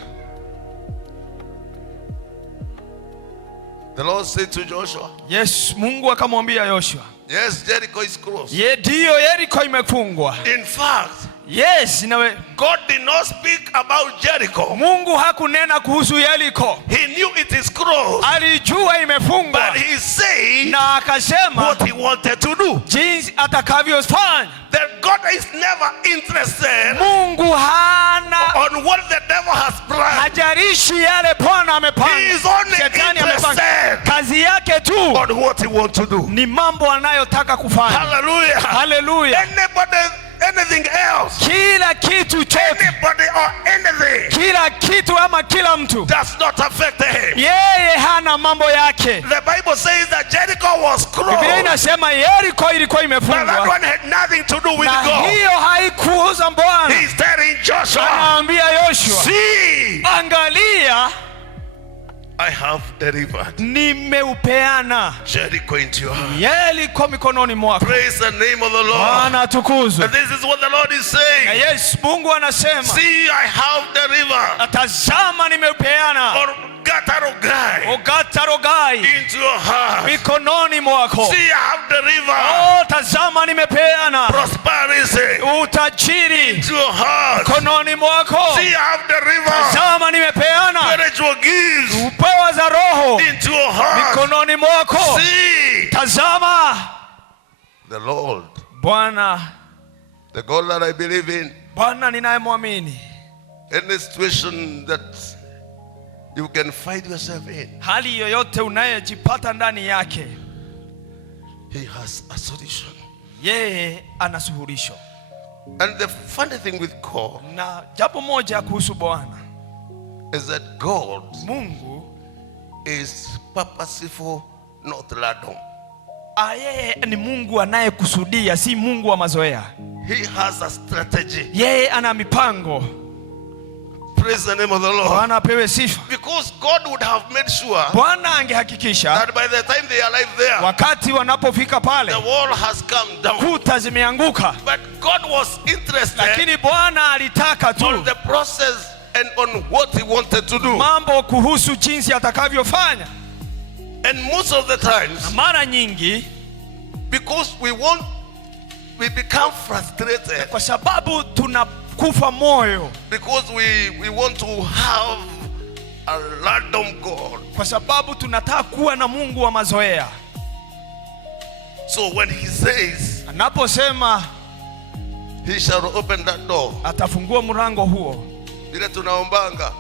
the Lord said to Joshua, Yes, Mungu akamwambia Yoshua. yes, Jericho is closed. Ndio Yeriko imefungwa. In fact, Yes, God did not speak about Jericho. Mungu hakunena kuhusu Yeriko. He knew it is closed, Alijua imefungwa. but he said Na akasema what he wanted to do. jinsi atakavyofanya. That God is never interested Mungu hana on what the devil has planned. hajarishi yale Bwana He amepanga. is only Shetani amepanga. interested Kazi yake tu on what he wants to do. ni mambo anayotaka kufanya. Hallelujah. Haleluya! Anything else, Kila kitu chote, anybody or anything kila kitu ama kila mtu, does not affect him. yeye hana mambo yake. The Bible says that Jericho was Biblia closed, inasema Yeriko ilikuwa but that imefungwa, one had nothing to do with na God. hiyo haikuuza Bwana. He's telling Joshua, Anaambia Yoshua, see, angalia, I have delivered nimeupeana Jericho into your hand. Yeriko mikononi mwako. Praise the name of the Lord. Bwana atukuzwe. And this is what the Lord is Na saying. yes, Mungu anasema, See, I have delivered tazama nimeupeana or Gatarogai Ogatarogai into your hand. mikononi mwako. See, I have delivered Oh, tazama nimepeana prosperity utajiri into your hand. mikononi mwako. See, I have delivered Tazama nimepeana spiritual gifts upewa za roho into your hand. mikononi mwako. See, Tazama the Lord, Bwana, the God that I believe in, Bwana ninayemwamini, any situation that you can find yourself in, hali yoyote unayejipata ndani yake, He has a solution. yeye ana suluhisho. And the funny thing with God Na jambo moja kuhusu Bwana, is that God Mungu is purposeful, not random. yeye ni Mungu anayekusudia, si Mungu wa mazoea. He has a strategy. Yeye ana mipango. Praise the name of the Lord. Bwana apewe sifa. Because God would have made sure Bwana angehakikisha that by the time they arrive there, wakati wanapofika pale the wall has come down. kuta zimeanguka, But God was interested lakini Bwana alitaka on tu the process and on what He wanted to do. mambo kuhusu jinsi atakavyofanya. And most of the times, Mara nyingi because we become frustrated kwa sababu tunakufa moyo, because we want to have a random God. kwa sababu tunataka kuwa na Mungu wa mazoea. So when he says anaposema he shall open that door, atafungua mlango huo, ile tunaombanga,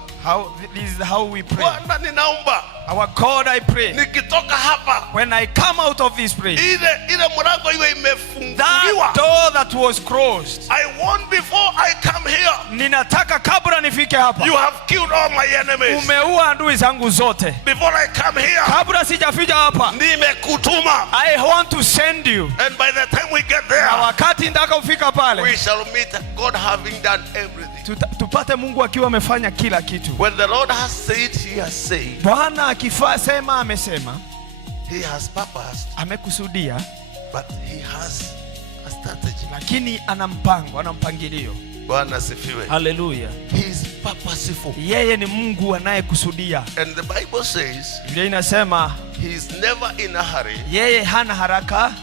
this is how we pray. Bwana ninaomba, Our God, I pray, nikitoka hapa, when I come out of this place, ile mlango iwe imefunguliwa. that door that was closed, I want before I come here, ninataka kabla nifike hapa, you have killed all my enemies. umeua adui zangu zote. Before I come here, Kabla sijafika hapa, nimekutuma. I want to send you. And by the time we get there, Na wakati ndaka ufika pale, we shall meet God having done everything. Tupate Mungu akiwa amefanya kila kitu. When the Lord has said, he has said. Bwana akisema amesema. He has purposed. Amekusudia. But he has a strategy. Lakini ana mpango, ana mpangilio. Bwana asifiwe. Hallelujah. He is purposeful. Yeye ni Mungu anayekusudia. And the Bible says, Biblia inasema, he is never in a hurry. Yeye hana haraka,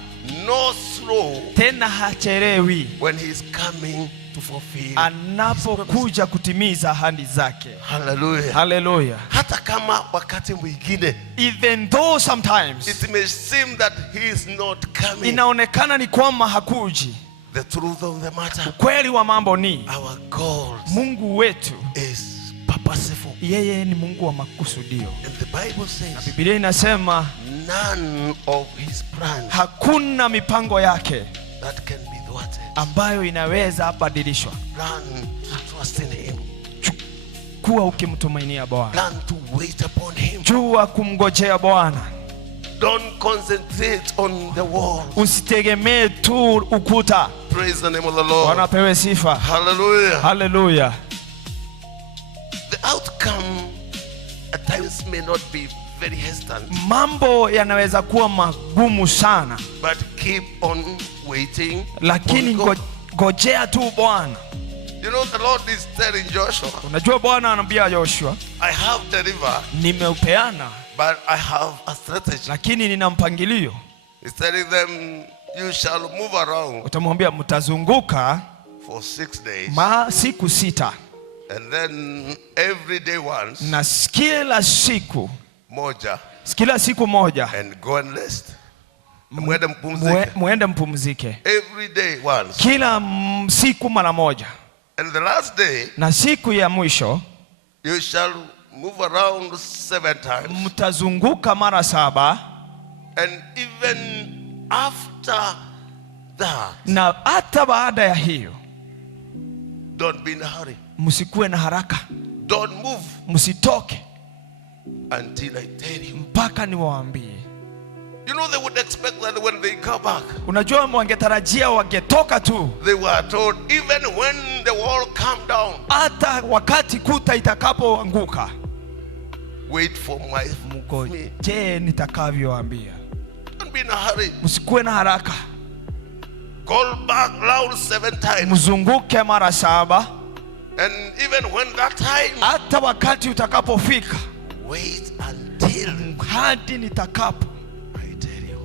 no slow. Tena hachelewi. When he is coming to fulfill. Anapokuja kutimiza ahadi zake. Hallelujah. Hallelujah. Hata kama wakati mwingine, even though sometimes it may seem that he is not coming, inaonekana ni kwamba hakuji, the truth of the matter, ukweli wa mambo ni our God, Mungu wetu is purposeful. Yeye ni Mungu wa makusudio. And the Bible says, Biblia inasema none of his plans, hakuna mipango yake that can be thwarted, ambayo inaweza badilishwa. Plan to trust in him. Kuwa ukimtumainia Bwana. Plan to wait upon him. Jua kumngojea Bwana. Don't concentrate on the wall. Usitegemee tu ukuta. Praise the name of the Lord. Bwana pewe sifa. Hallelujah. Hallelujah. The outcome at times may not be very hesitant. Mambo yanaweza kuwa magumu sana. But keep on waiting. Lakini ngojea tu Bwana. You know, the Lord is telling Joshua, unajua Bwana anamwambia Joshua, I have delivered, nimeupeana, but I have a strategy. Lakini nina mpangilio. He's telling them, you shall move around. Utamwambia mtazunguka for 6 days. Siku 6. And then every day once. Na kila siku moja. Kila siku moja. And go and rest. Muende mpumzike. Every day once. Kila siku mara moja. And the last day, na siku ya mwisho, you shall move around 7 times. Mtazunguka mara 7. And even after that, na hata baada ya hiyo, don't be in a hurry. Msikuwe na haraka. Don't move. Msitoke until I tell you. Mpaka niwaambie. You know, they would expect that when they come back. Unajua wangetarajia wangetoka tu. They were told, even when the wall come down, hata wakati kuta itakapoanguka, wait for my mgoje nitakavyowaambia. Don't be in a hurry. Msikuwe na haraka. Call back loud 7 times. Mzunguke mara 7. And even when that time, hata wakati utakapofika, wait until hadi nitakapo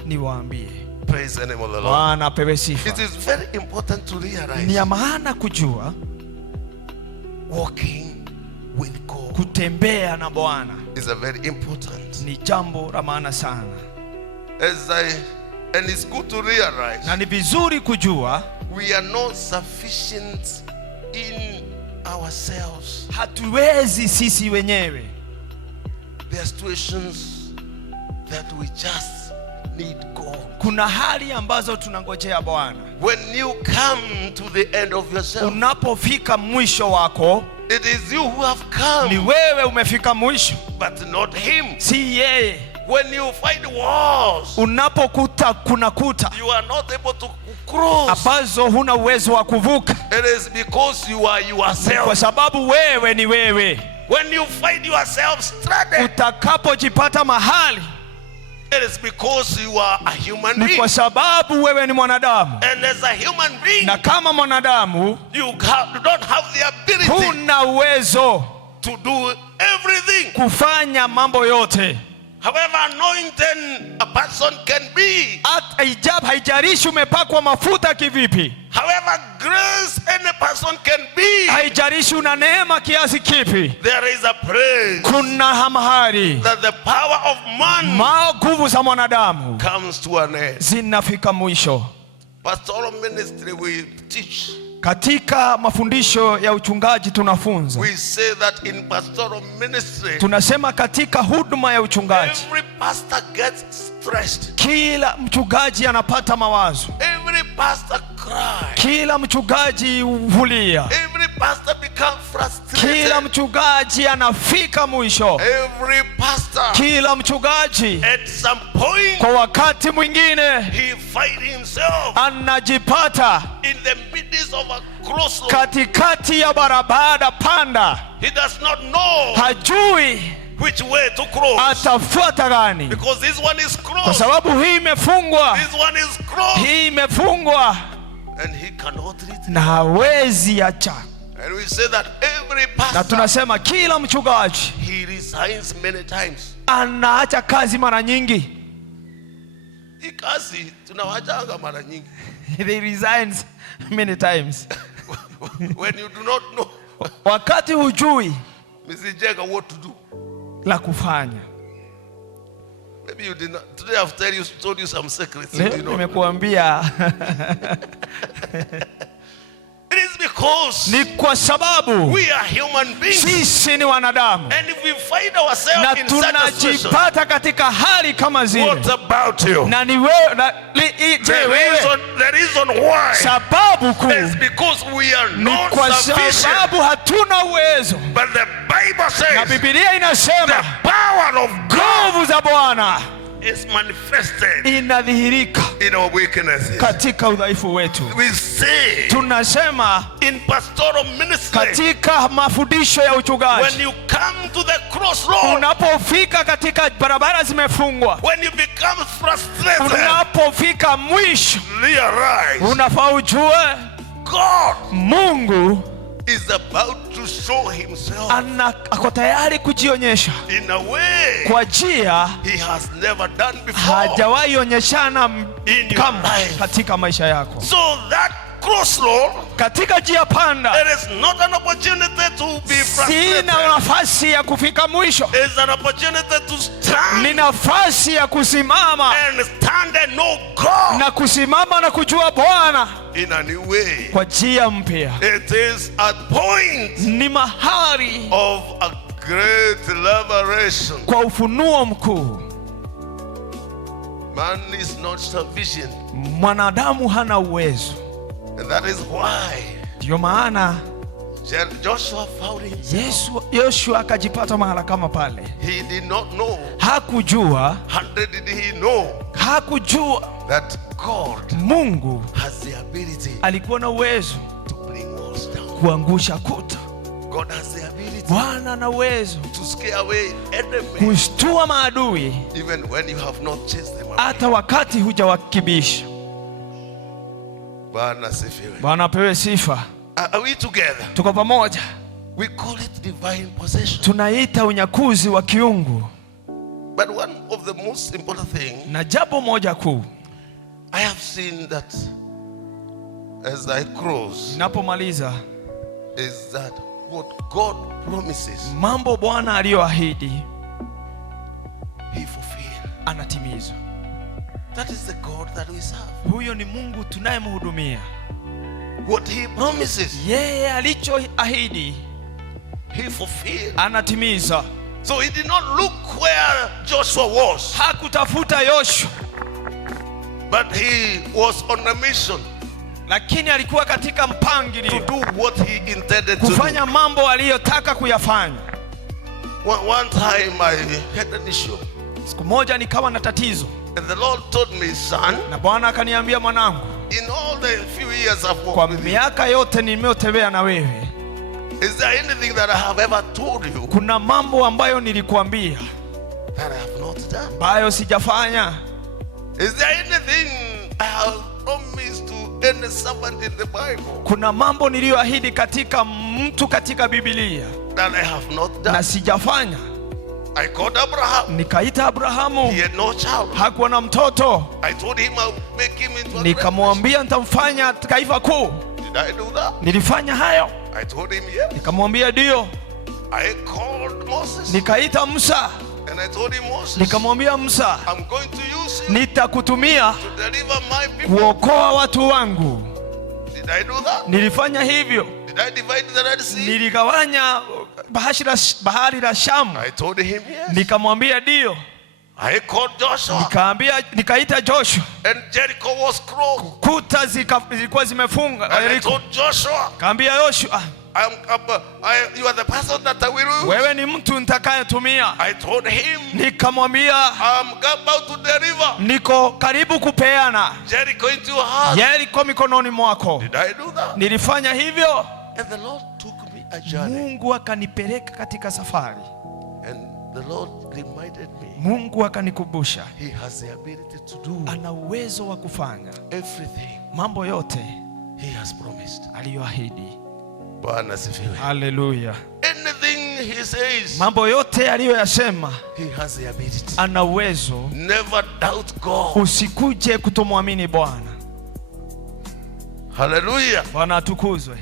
niwaambie. Praise the name of the Lord. Bwana pewe sifa. It is very important to realize. Ni ya maana kujua walking with God. Kutembea na Bwana is a very important. Ni jambo la maana sana. And it's good to realize. Na ni vizuri kujua we are not sufficient in ourselves. Hatuwezi sisi wenyewe. There are situations that we just need God. Kuna hali ambazo tunangojea Bwana. When you come to the end of yourself, unapofika mwisho wako, it is you who have come. Ni wewe umefika mwisho, but not him. Si yeye. When you find walls, unapokuta kuna kuta, you are not able to cross. Ambazo huna uwezo wa kuvuka. It is because you are yourself. Kwa sababu wewe ni wewe. When you find yourself stranded, utakapojipata mahali, it is because you are a human being. Ni kwa sababu wewe ni mwanadamu. And as a human being, na kama mwanadamu, you don't have the ability. Huna uwezo to do everything. Kufanya mambo yote. However anointed a person can be, haijalishi umepakwa mafuta kivipi, however grace any person can be, haijalishi una neema kiasi kipi, there is a praise kuna hamahari that the power of man, nguvu za mwanadamu comes to an end. zinafika mwisho. Pastoral ministry we teach. Katika mafundisho ya uchungaji tunafunza. We say that in pastoral ministry, tunasema katika huduma ya uchungaji, every pastor gets stressed. Kila mchungaji anapata mawazo. Every pastor cries. Kila mchungaji hulia. Every pastor becomes frustrated. Kila mchungaji anafika mwisho. Every pastor, kila mchungaji at some point, kwa wakati mwingine he finds himself anajipata in the midst of a crossroad. Katikati ya barabara panda. He does not know hajui which way to cross. Atafuata gani? Because this one is crossed. Kwa sababu hii imefungwa. This one is crossed. Hii imefungwa. And he cannot reach. Na hawezi acha. And we say that every pastor, na tunasema kila mchungaji, he resigns many times. Anaacha kazi mara nyingi. Hii kazi tunawachanga mara nyingi. They resigns many times. When you do not know. Wakati hujui Mr. Jega, what to do? La kufanya. Maybe you did not. Today I've told you some secrets. Nimekuambia. It is because ni kwa sababu we are human beings. Sisi ni wanadamu. And if we find ourselves in such a situation, tunajipata katika hali kama zile. What about you? Na ni wewe, the reason why sababu kuu is because we are not kwa sufficient. Sababu hatuna uwezo. But the Bible says, na Biblia inasema, the power of nguvu za Bwana is manifested inadhihirika in our weaknesses. Katika udhaifu wetu. We say, tunasema in pastoral ministry, katika mafundisho ya uchungaji, when you come to the crossroad, unapofika katika barabara zimefungwa, when you become frustrated, unapofika mwisho, realize, unafaa ujue God, Mungu is about to show himself ako tayari kujionyesha in a way kwa njia he has never done before. Hajawahi onyeshana kama katika maisha yako. So that crossroad, katika njia panda, there is not an opportunity to be frustrated. Sina nafasi ya kufika mwisho. There is an opportunity to stand. Ni nafasi ya kusimama and stand and know God. Na kusimama na kujua Bwana in a new way. Kwa njia mpya. It is a point. Ni mahali of a great liberation. Kwa ufunuo mkuu. Man is not sufficient. Mwanadamu hana uwezo. And that is why ndio maana Joshua found himself. Yoshua akajipata mahala kama pale. He did not know. Hakujua. How did he know? Hakujua that God, Mungu has the ability alikuwa na uwezo to bring walls down. Kuangusha kuta. God has the ability. Bwana ana uwezo to scare away enemies. Kushtua maadui. Even when you have not chased them away. Hata wakati hujawakibisha. Bwana sifiwe. Bwana apewe sifa. Are we together? Tuko pamoja. We call it divine possession. Tunaita unyakuzi wa kiungu. But one of the most important thing, na jambo moja kuu, I have seen that as I close, napomaliza, is that what God promises, mambo Bwana aliyoahidi, he fulfills. Anatimiza. That is the God that we serve. Huyo ni Mungu tunayemhudumia. What he promises, yeye alichoahidi, he fulfills. Anatimiza. So he did not look where Joshua was. Hakutafuta Yoshua. But he was on a mission. Lakini alikuwa katika mpangilio. To do what he intended to do. Kufanya mambo aliyotaka kuyafanya. One time I had an issue. Siku moja nikawa na tatizo. And the Lord told me, son, na Bwana akaniambia, mwanangu, in all the few years I've walked kwa with miaka yote nimetembea na wewe, is there anything that I have ever told you? Kuna mambo ambayo nilikuambia that I have not done? Ambayo sijafanya? Is there anything I have promised to any servant in the Bible? Kuna mambo niliyoahidi katika mtu katika Biblia that I have not done? Na sijafanya. I called Abraham. Nikaita Abrahamu. He had no child. Hakuwa na mtoto. I told him I'll make him into a Nikamwambia nitamfanya taifa kuu. Did I do that? Nilifanya hayo. I told him yes. Nikamwambia ndio. I called Moses. Nikaita Musa. And I told him, Moses, nikamwambia Musa, I'm going to use you nitakutumia to deliver my people. kuokoa watu wangu. Did I do that? Nilifanya hivyo. Did I divide the Red Sea? Niligawanya bahari la Shamu. I told him yes. Nikamwambia ndio. I called Joshua. Nikaita Joshua. And Jericho was closed. Kuta zilikuwa zimefunga. And I told Joshua, kaambia Joshua, you are the person that I will use. Wewe ni mtu nitakayetumia. I told him, nikamwambia, I'm about to deliver. Niko karibu kupeana Jericho into your hand. Jericho mikononi mwako. Did I do that? Nilifanya hivyo. And the Lord took me a journey. Mungu akanipeleka katika safari. And the Lord reminded me. Mungu akanikumbusha. He has the ability to do. Ana uwezo wa kufanya everything. Mambo yote He has promised. aliyoahidi. Bwana asifiwe. Hallelujah. Anything he says, mambo yote aliyoyasema, he has the ability. Ana uwezo. Never doubt God. Usikuje kutomwamini Bwana. Hallelujah. Bwana atukuzwe.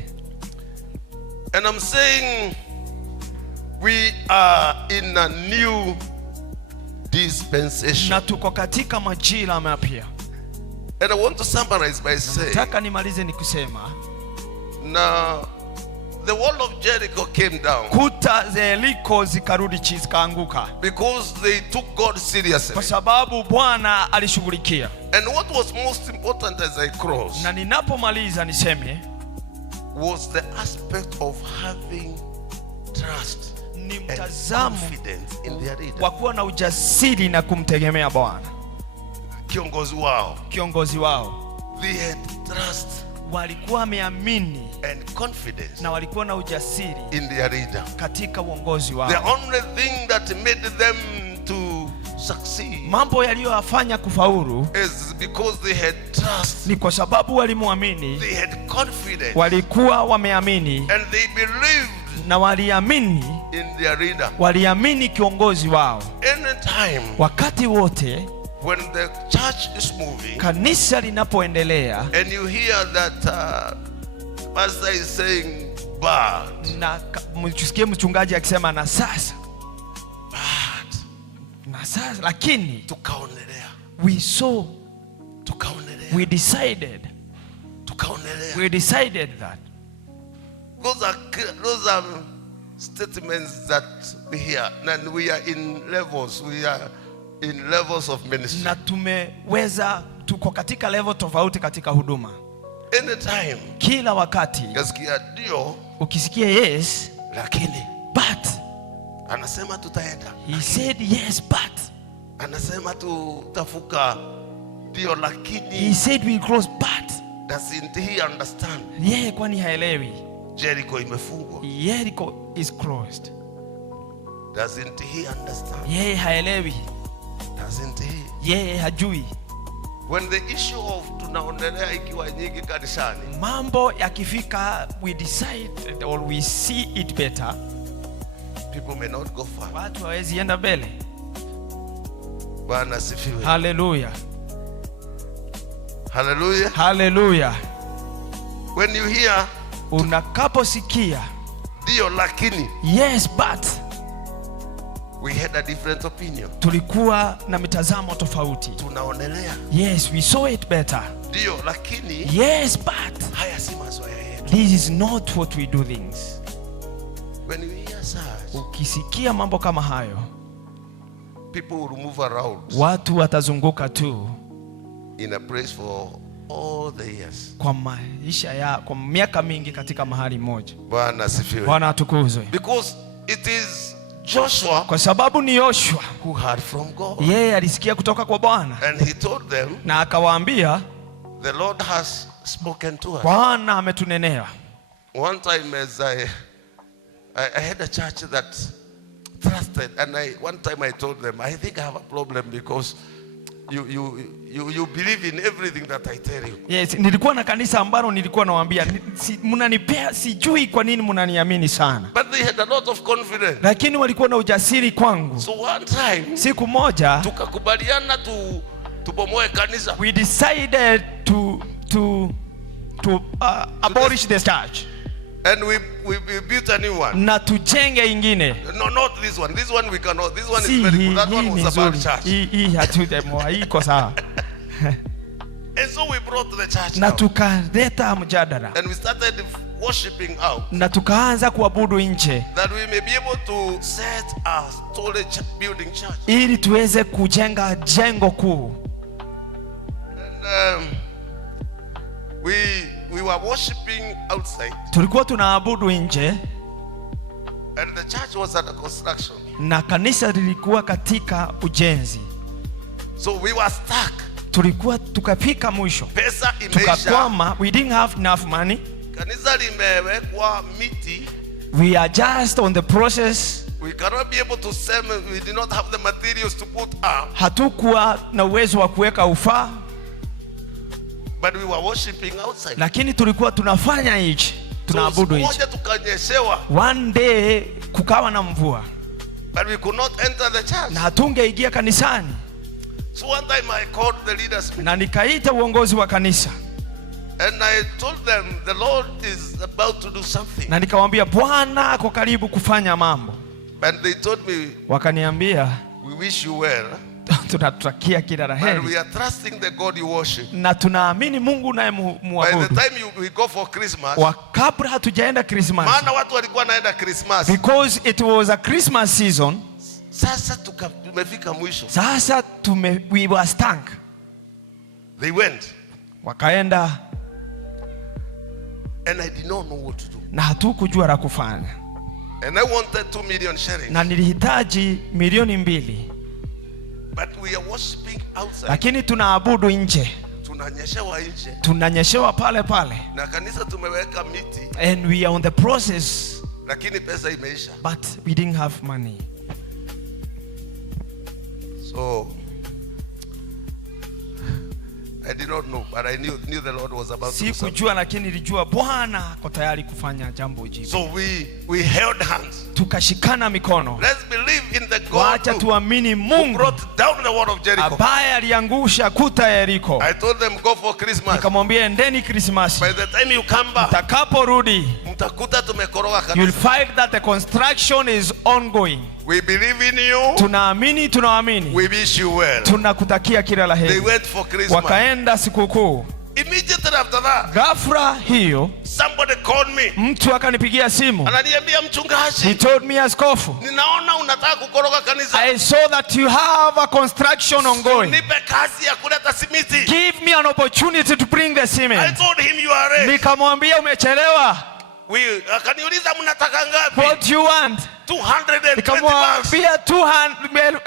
And I'm saying we are in a new dispensation. Na tuko katika majira mapya. And I want to summarize by saying, nataka nimalize nikusema, now the wall of Jericho came down. Kuta za Yeriko zikarudi chini, zikaanguka. Because they took God seriously. Kwa sababu Bwana alishughulikia. And what was most important as I crossed, na ninapomaliza niseme, was the aspect of having trust ni and mtazamo confidence in their leader. wa kuwa na ujasiri na kumtegemea Bwana. Kiongozi wao. They had trust. Walikuwa wameamini and confidence na walikuwa na ujasiri in their leader. Katika uongozi wao. The only thing that made them to succeed, mambo yaliyowafanya kufaulu, is because they had trust. Ni kwa sababu walimwamini. They had confidence. Walikuwa wameamini. And they believed. Na waliamini in their leader. Waliamini kiongozi wao. Anytime. Wakati wote. When the church is moving, kanisa linapoendelea, and you hear that pastor is saying but, na mchusikie mchungaji akisema na sasa, but, na sasa lakini, tukaonelea, we saw, tukaonelea, we decided, tukaonelea, we decided that. Those are statements that we hear, and we are in levels. We are in levels of ministry. Na tuko katika level tofauti katika huduma. Anytime. Kila wakati. Ukisikia yes, lakini, but, anasema tutaenda. He said yes, but. Anasema tutavuka, ndio lakini. He said we cross, but. Doesn't he understand? Yeye kwani haelewi. Jericho imefungwa. Jericho is closed. Doesn't he understand? Yeye haelewi. Doesn't he? Yeye hajui. When the issue of tunaonelea ikiwa nyingi kanisani, mambo yakifika, we decide or we see it better, people may not go far. Watu hawezi enda mbele. Bwana asifiwe. Hallelujah. Hallelujah. Hallelujah. When you hear, unakaposikia, ndio lakini, yes but, we had a different opinion. Tulikuwa na mitazamo tofauti. Tunaonelea. Yes, we saw it better. Ndio lakini. Yes, but. Haya si mazoea yetu. This is not what we do things. When you hear such, ukisikia mambo kama hayo, people will move around. Watu watazunguka tu. In a place for all the years. Kwa maisha kwa miaka mingi katika mahali moja. Bwana asifiwe. Bwana atukuzwe. Because it is Joshua, kwa sababu ni Joshua who heard from God. Yeye alisikia kutoka kwa Bwana. And he told them, na akawaambia, the Lord has spoken to us. Bwana ametunenea. One time as I had a church that trusted, and one time I told them, I think I have a problem because you believe in everything that I tell you. Yes, nilikuwa na kanisa ambalo nilikuwa nawaambia mnanipea, sijui kwa nini mnaniamini sana. But they had a lot of confidence. Lakini walikuwa na ujasiri kwangu. So one time, siku moja tukakubaliana tubomoe kanisa. We decided to abolish the church. And we built a new one. Na tujenge ingine. No, not this one. This one we cannot. This one is very good. That one was a bad church. Hii hatujamoa, iko sawa. And so we brought the church na out. tukaleta mjadala. And we started worshiping out. Na tukaanza kuabudu nje. That we may be able to set a storage building church. Ili tuweze kujenga jengo kuu. And we were worshiping outside. Tulikuwa tunaabudu nje. And the church was under construction. Na kanisa lilikuwa katika ujenzi. So we were stuck. Tulikuwa tukafika mwisho. Pesa imeisha. Tukakwama, we didn't have enough money. Kanisa limewekwa miti. We are just on the process. We cannot be able to sell. We did not have the materials to put up. Hatukuwa na uwezo wa kuweka ufaa. But we were worshiping outside. Lakini tulikuwa tunafanya hichi, tunaabudu hichi. So tukanyeshewa. One day kukawa na mvua. But we could not enter the church. Na hatungeingia kanisani. So one time I called the leaders. Na nikaita uongozi wa kanisa. And I told them the Lord is about to do something. Na nikawaambia Bwana ako karibu kufanya mambo. And they told me, wakaniambia, we wish you well. Tunatutakia kila la heri. But we are trusting the God you worship. Na tunaamini Mungu unayemwabudu. By the time we go for Christmas. Kabla hatujaenda Christmas. Maana watu walikuwa naenda Christmas. Because it was a Christmas season. Sasa tumefika mwisho. Sasa we were stuck. They went. Wakaenda. And I did not know what to do. Na hatukujua la kufanya. And I wanted 2 million shillings. Na nilihitaji milioni 2. But we are worshiping outside. Lakini tunaabudu nje. Tunanyeshewa nje. Tunanyeshewa pale pale. Na kanisa tumeweka miti. And we are on the process. Lakini pesa imeisha. But we didn't have money. So I did not know, but I knew the Lord was about to do something. Sikujua, lakini nilijua Bwana ako tayari kufanya jambo jipya. So we held hands. Tukashikana mikono. Let's believe in the God who brought down the wall of Jericho. Ambaye aliangusha kuta ya Yeriko. I told them go for Christmas. Nikamwambia endeni Christmas. By the time you come back, mtakaporudi, mtakuta tumekoroga kanisa. You'll find that the construction is ongoing. We believe in you. Tunaamini. We wish you well. Tunakutakia kila la heri. They went for Christmas. Wakaenda sikukuu. Immediately after that, ghafla hiyo, somebody called me. Mtu akanipigia simu. Ananiambia mchungaji. He told me, askofu, ninaona unataka kukoroga kanisa. I saw that you have a construction ongoing. Nipe kazi ya kuleta simiti. Give me an opportunity to bring the cement. I told him you are ready. Nikamwambia umechelewa. Akaniuliza mnataka ngapi? What do you want? 220 bucks. 220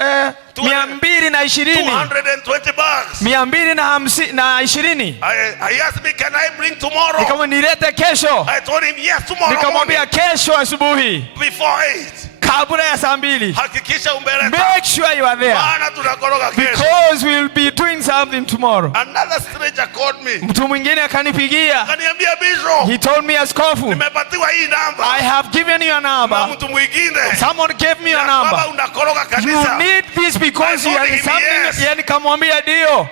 bucks. 220. I asked me, can I bring tomorrow? Nikamwambia nilete kesho. I told him yes, tomorrow. Nikamwambia kesho asubuhi. Before 8. Kabla ya saa 2. Hakikisha umeleta. Make sure you are there. Maana tunakoroga kesho. Because we will be doing something tomorrow. Another stranger called me. Mtu mwingine akanipigia. Akaniambia Bishop. He told me, askofu, nimepatiwa hii namba. I have given you a number. Na mtu mwingine. Someone gave me a number. Baba unakoroga kanisa. You need this because you are something. Yes. Yani kamwambia ndio.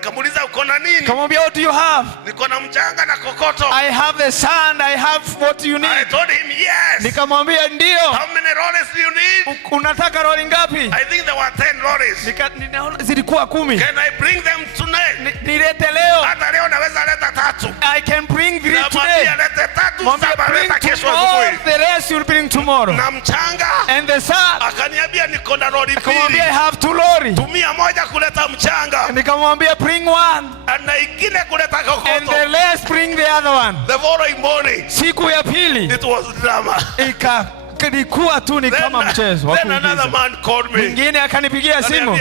Kamuliza uko na nini? Kamwambia what do you have? Niko na mchanga na kokoto. I have the sand, I have what you need. I told him yes. Nikamwambia ndio. How many lorries do you need? Unataka lori ngapi? I think there were 10 lorries. Ninaona zilikuwa 10. Can I bring them tonight? Nilete leo. Hata leo naweza leta 3. I can bring 3 today. Lete 3, saba leta kesho asubuhi. The rest you'll bring tomorrow. Na mchanga. And the sand. Akaniambia niko na lori 2. Akamwambia I have 2 lorry. Tumia moja kuleta mchanga. Nikamwambia bring 1. Na ingine kuleta kokoto. And the rest bring the other one. The following morning. Siku ya pili. It was drama. Ilikuwa tu ni kama mchezo wa kuigiza. Then another man called me. Mwingine akanipigia simu.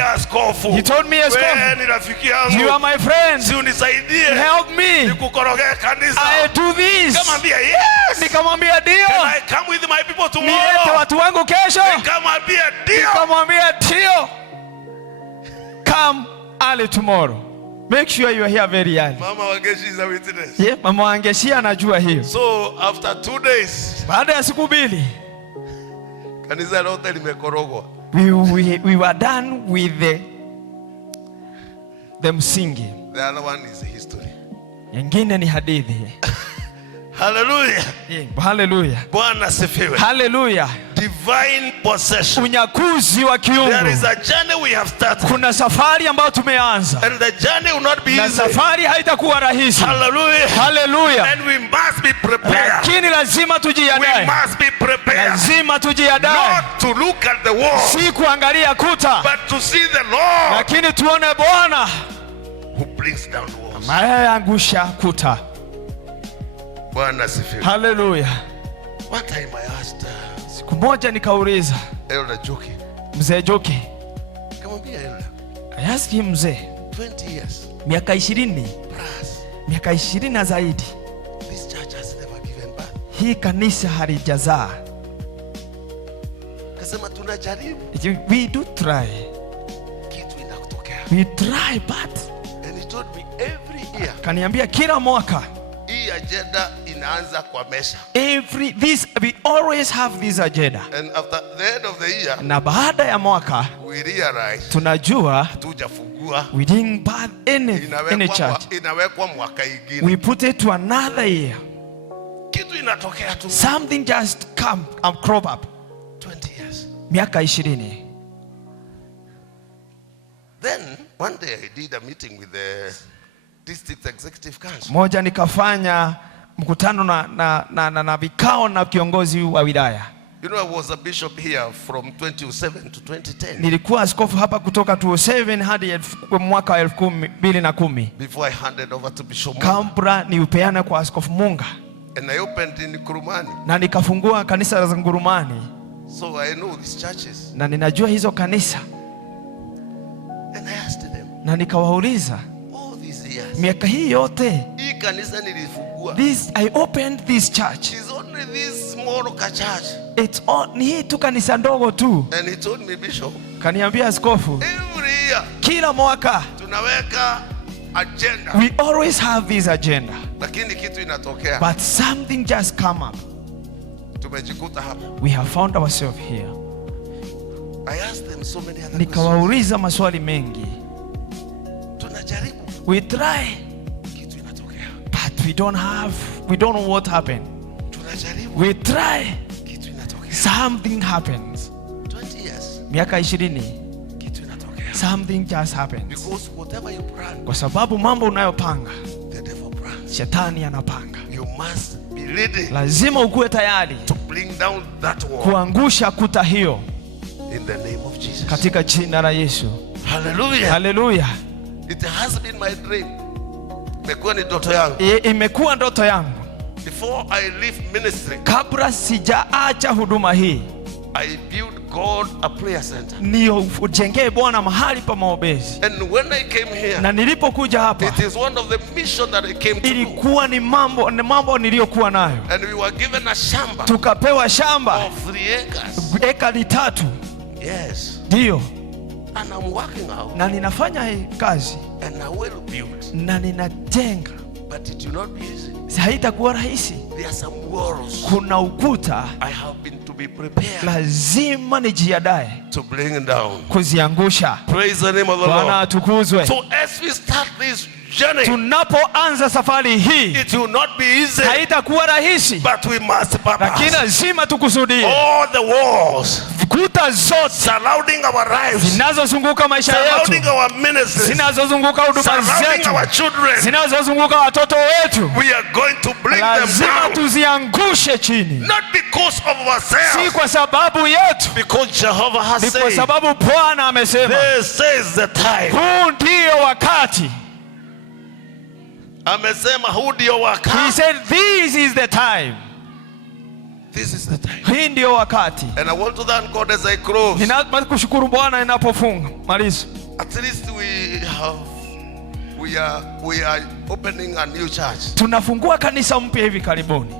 He told me, askofu, ni rafiki yangu. You are my friend. Si unisaidie. Help me. Nikukorogea kanisa. I do this. Nikamwambia yes. Nikamwambia ndio. Can I come with my people tomorrow? Nilete watu wangu kesho. Nikamwambia ndio. Nikamwambia ndio. early tomorrow. Make sure you are here very early. Mama Wangeshi is a witness. Yeah, Mama Wangeshi anajua hiyo. So after 2 days, Baada ya siku 2, kanisa lote limekorogwa. we were done with them singing. The other one is history. Nyingine ni hadithi. Hallelujah. Yeah, hallelujah. Bwana sifiwe. Hallelujah. Divine possession. Unyakuzi wa kiungu. There is a journey we have started. Kuna safari ambayo tumeanza. And the journey will not be easy. Na safari haitakuwa rahisi. Hallelujah. Hallelujah. And we must be prepared. Lakini lazima tujiandae. We must be prepared. Lazima tujiandae. Not to look at the wall. Si kuangalia kuta. But to see the Lord. Lakini tuone Bwana who brings down walls. Anayeangusha kuta. Bwana sifiwe. Hallelujah. One time I asked siku moja nikauliza Elder Joki. Mzee Joki. Kamwambia Elder. I asked him mzee. 20 years. Miaka 20. Plus. Miaka 20 na zaidi. This church has never given birth. Hii kanisa halijazaa. Kasema tunajaribu. We do try. Kitu inakutokea. We try but. And he told me every year. Kaniambia kila mwaka. Hii agenda inaanza kwa mesa. We always have this agenda. And after the end of the year, na baada ya mwaka we realize tunajua hatujafungua. We didn't birth any church. Inawekwa mwaka ingine. We put it to another year. Kitu inatokea tu. Something just come and crop up. 20 years. Miaka 20. Then one day I did a meeting with the District Executive Council. Moja nikafanya mkutano na vikao na kiongozi wa wilaya. You know, I was a bishop here from 2007 to 2010. Nilikuwa askofu hapa kutoka 2007 hadi mwaka 2010. Before I handed over to Bishop Munga. Kabla niupeana kwa Askofu Munga. And I opened in Nkurumani. Na nikafungua kanisa la Ngurumani. So I know these churches. Na ninajua hizo kanisa. And I asked them. Na nikawauliza. Miaka hii yote hii kanisa nilifungua. I opened this church. It's only this small church. It's ni hii tu kanisa ndogo tu. And he told me, Bishop. Kaniambia askofu. Every year. Kila mwaka. Tunaweka agenda. We always have this agenda. Lakini kitu inatokea. But something just come up. Tumejikuta hapa. We have found ourselves here. I asked them so many other questions. Nikawauliza maswali mengi. Tunajaribu. We try. Kitu inatokea. But we don't know what happened. Tunajaribu. We try. Kitu inatokea. Something happens. 20 years. Miaka 20. Kitu inatokea. Something just happens. Because whatever you plan. Kwa sababu mambo unayopanga. The devil plans. Shetani anapanga. You must be ready. Lazima ukuwe tayari. To bring down that wall. Kuangusha kuta hiyo. In the name of Jesus. Katika jina la Yesu. Hallelujah. Hallelujah. It has been my dream. Imekuwa ni ndoto yangu. Imekuwa ndoto yangu. Before I leave ministry. Kabla sijaacha huduma hii. I built God a prayer center. Ndio ujengee Bwana mahali pa maombezi. And when I came here. Na nilipokuja hapa. It is one of the mission that I came to. Ilikuwa ni mambo niliyokuwa nayo. And we were given a shamba. Tukapewa shamba. Of 3 acres. Ekari 3. Yes. Ndio. And I'm working out. Na ninafanya hii kazi. And I will build. Na ninajenga. But it will not be easy. Haitakuwa rahisi. There are some walls. Kuna ukuta. I have been to be prepared. Lazima nijiandae. To bring down. Kuziangusha. Praise the name of the Lord. Bwana atukuzwe. So as we start this journey. Tunapoanza safari hii. It will not be easy. Haitakuwa rahisi. But we must purpose. Lakini lazima tukusudie. All the walls. Kuta zote surrounding our lives. Zinazozunguka maisha yetu. Surrounding our ministries. Zinazozunguka huduma zetu. Surrounding our children. Zinazozunguka watoto wetu. We are going to bring them down. Lazima tuziangushe chini. Not because of ourselves. Si kwa sababu yetu. Because Jehovah has said. Ni kwa sababu Bwana amesema. This is the time. Huu ndio wakati. Amesema huu ndio wakati. He said this is the time. This is the time. Hii ndio wakati. And I want to thank God as I close. Ninakushukuru Bwana ninapofunga. Maliza. At least we are opening a new church. Tunafungua kanisa mpya hivi karibuni.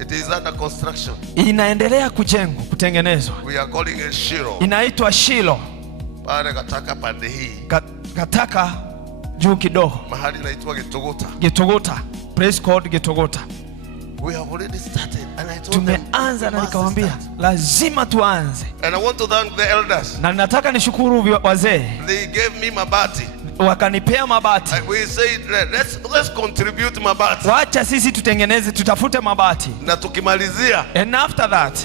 It is under construction. Inaendelea kujengwa, kutengenezwa. We are calling it Shilo. Inaitwa Shilo. Pale kataka pande hii. Kataka juu kidogo. Mahali inaitwa Gitogota. Gitogota. Praise God, Gitogota. We have already started and I told them tumeanza na nikamwambia lazima tuanze. And I want to thank the elders. Na nataka nishukuru wazee. They gave me mabati. Wakanipea mabati. And we said let's contribute mabati. Wacha sisi tutengeneze, tutafute mabati. Na tukimalizia. And after that,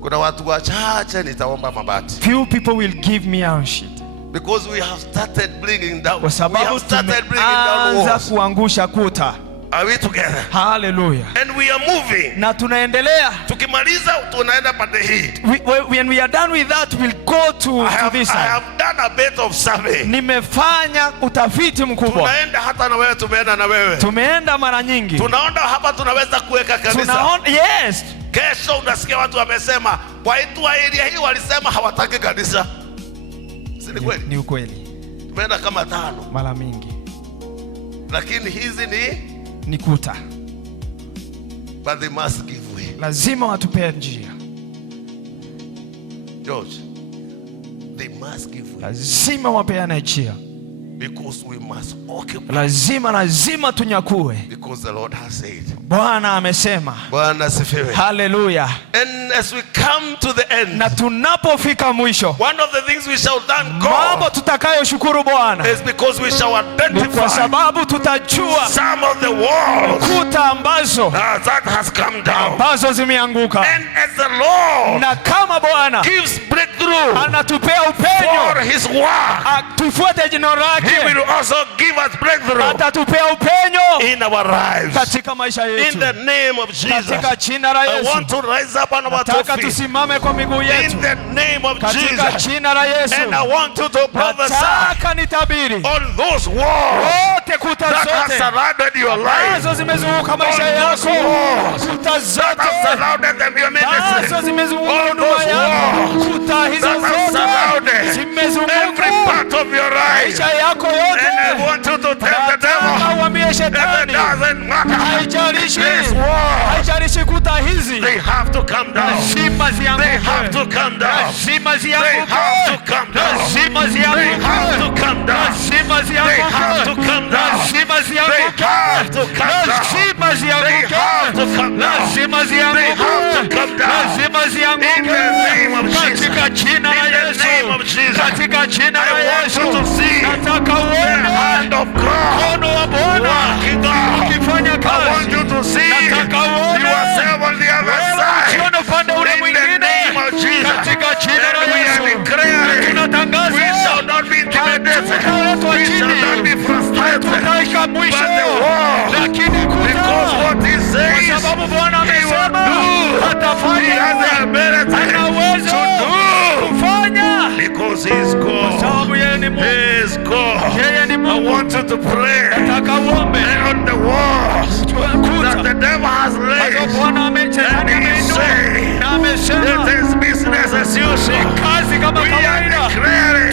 kuna watu wachache nitaomba mabati. Few people will give me iron sheet. Because we have started bringing down. Kwa sababu tumeanza kuangusha kuta. Are we together? Hallelujah. And we are moving. Na tunaendelea. Tukimaliza tunaenda pande hii. When we are done with that, we'll go to this side. I have done a bit of survey. Nimefanya utafiti mkubwa. Tunaenda hata na wewe, tumeenda na wewe. Tumeenda mara nyingi. Tunaona hapa tunaweza kuweka kanisa. Yes. Kesho unasikia watu wamesema, watu wa area hii walisema hawataki kanisa. Si ni kweli? Ni ukweli. Tumeenda kama 5 mara mingi. Lakini hizi ni kuta. But they must give way. Lazima watupee njia. George, they must give way. Lazima wapeane njia. Because we must occupy. Lazima tunyakue. Because the Lord has said. Bwana amesema. Bwana asifiwe. Hallelujah. And as we come to the end, na tunapofika mwisho, one of the things we shall thank God, mambo tutakayoshukuru Bwana, is because we shall identify, kwa sababu tutajua some of the walls kuta ambazo that has come down, ambazo zimeanguka. And as the Lord na kama Bwana gives breakthrough, anatupea upenyo for his word, tufuate jina lake, he will also give us breakthrough, atatupea upenyo in our lives, katika maisha yetu. In the name of Jesus, katika jina la Yesu. I want to rise up on our 2 feet. Tusimame kwa miguu yetu. In the name of katika Jesus. Jina la Yesu. And I want you to prophesy on those walls that have surrounded your life. Zimezunguka maisha yako. Kuta zote surrounded them, your ministry. Zimezunguka nyuma yako. Kuta hizo zote zimezunguka every part of your life. Maisha yako yote. And I want you to tell the devil that it doesn't matter. Haijalishi kuta hizi. They have to come down. They have to come down. They have to come down. They have to come down. They have to come down. They have to come down. They have to come down. They have to come down. In the name of Jesus. In the name of Jesus. I want you to see the hand of God working out. I want you to see yourself on the other side. In the name of Jesus. And we are declaring we shall not be intimidated. We shall not be frustrated. But the war, because what he says, he will do. He has the ability to do. Because he is God. He is God. I want you to pray on the walls that the devil has raised. And he is saying it is business as usual. We are declaring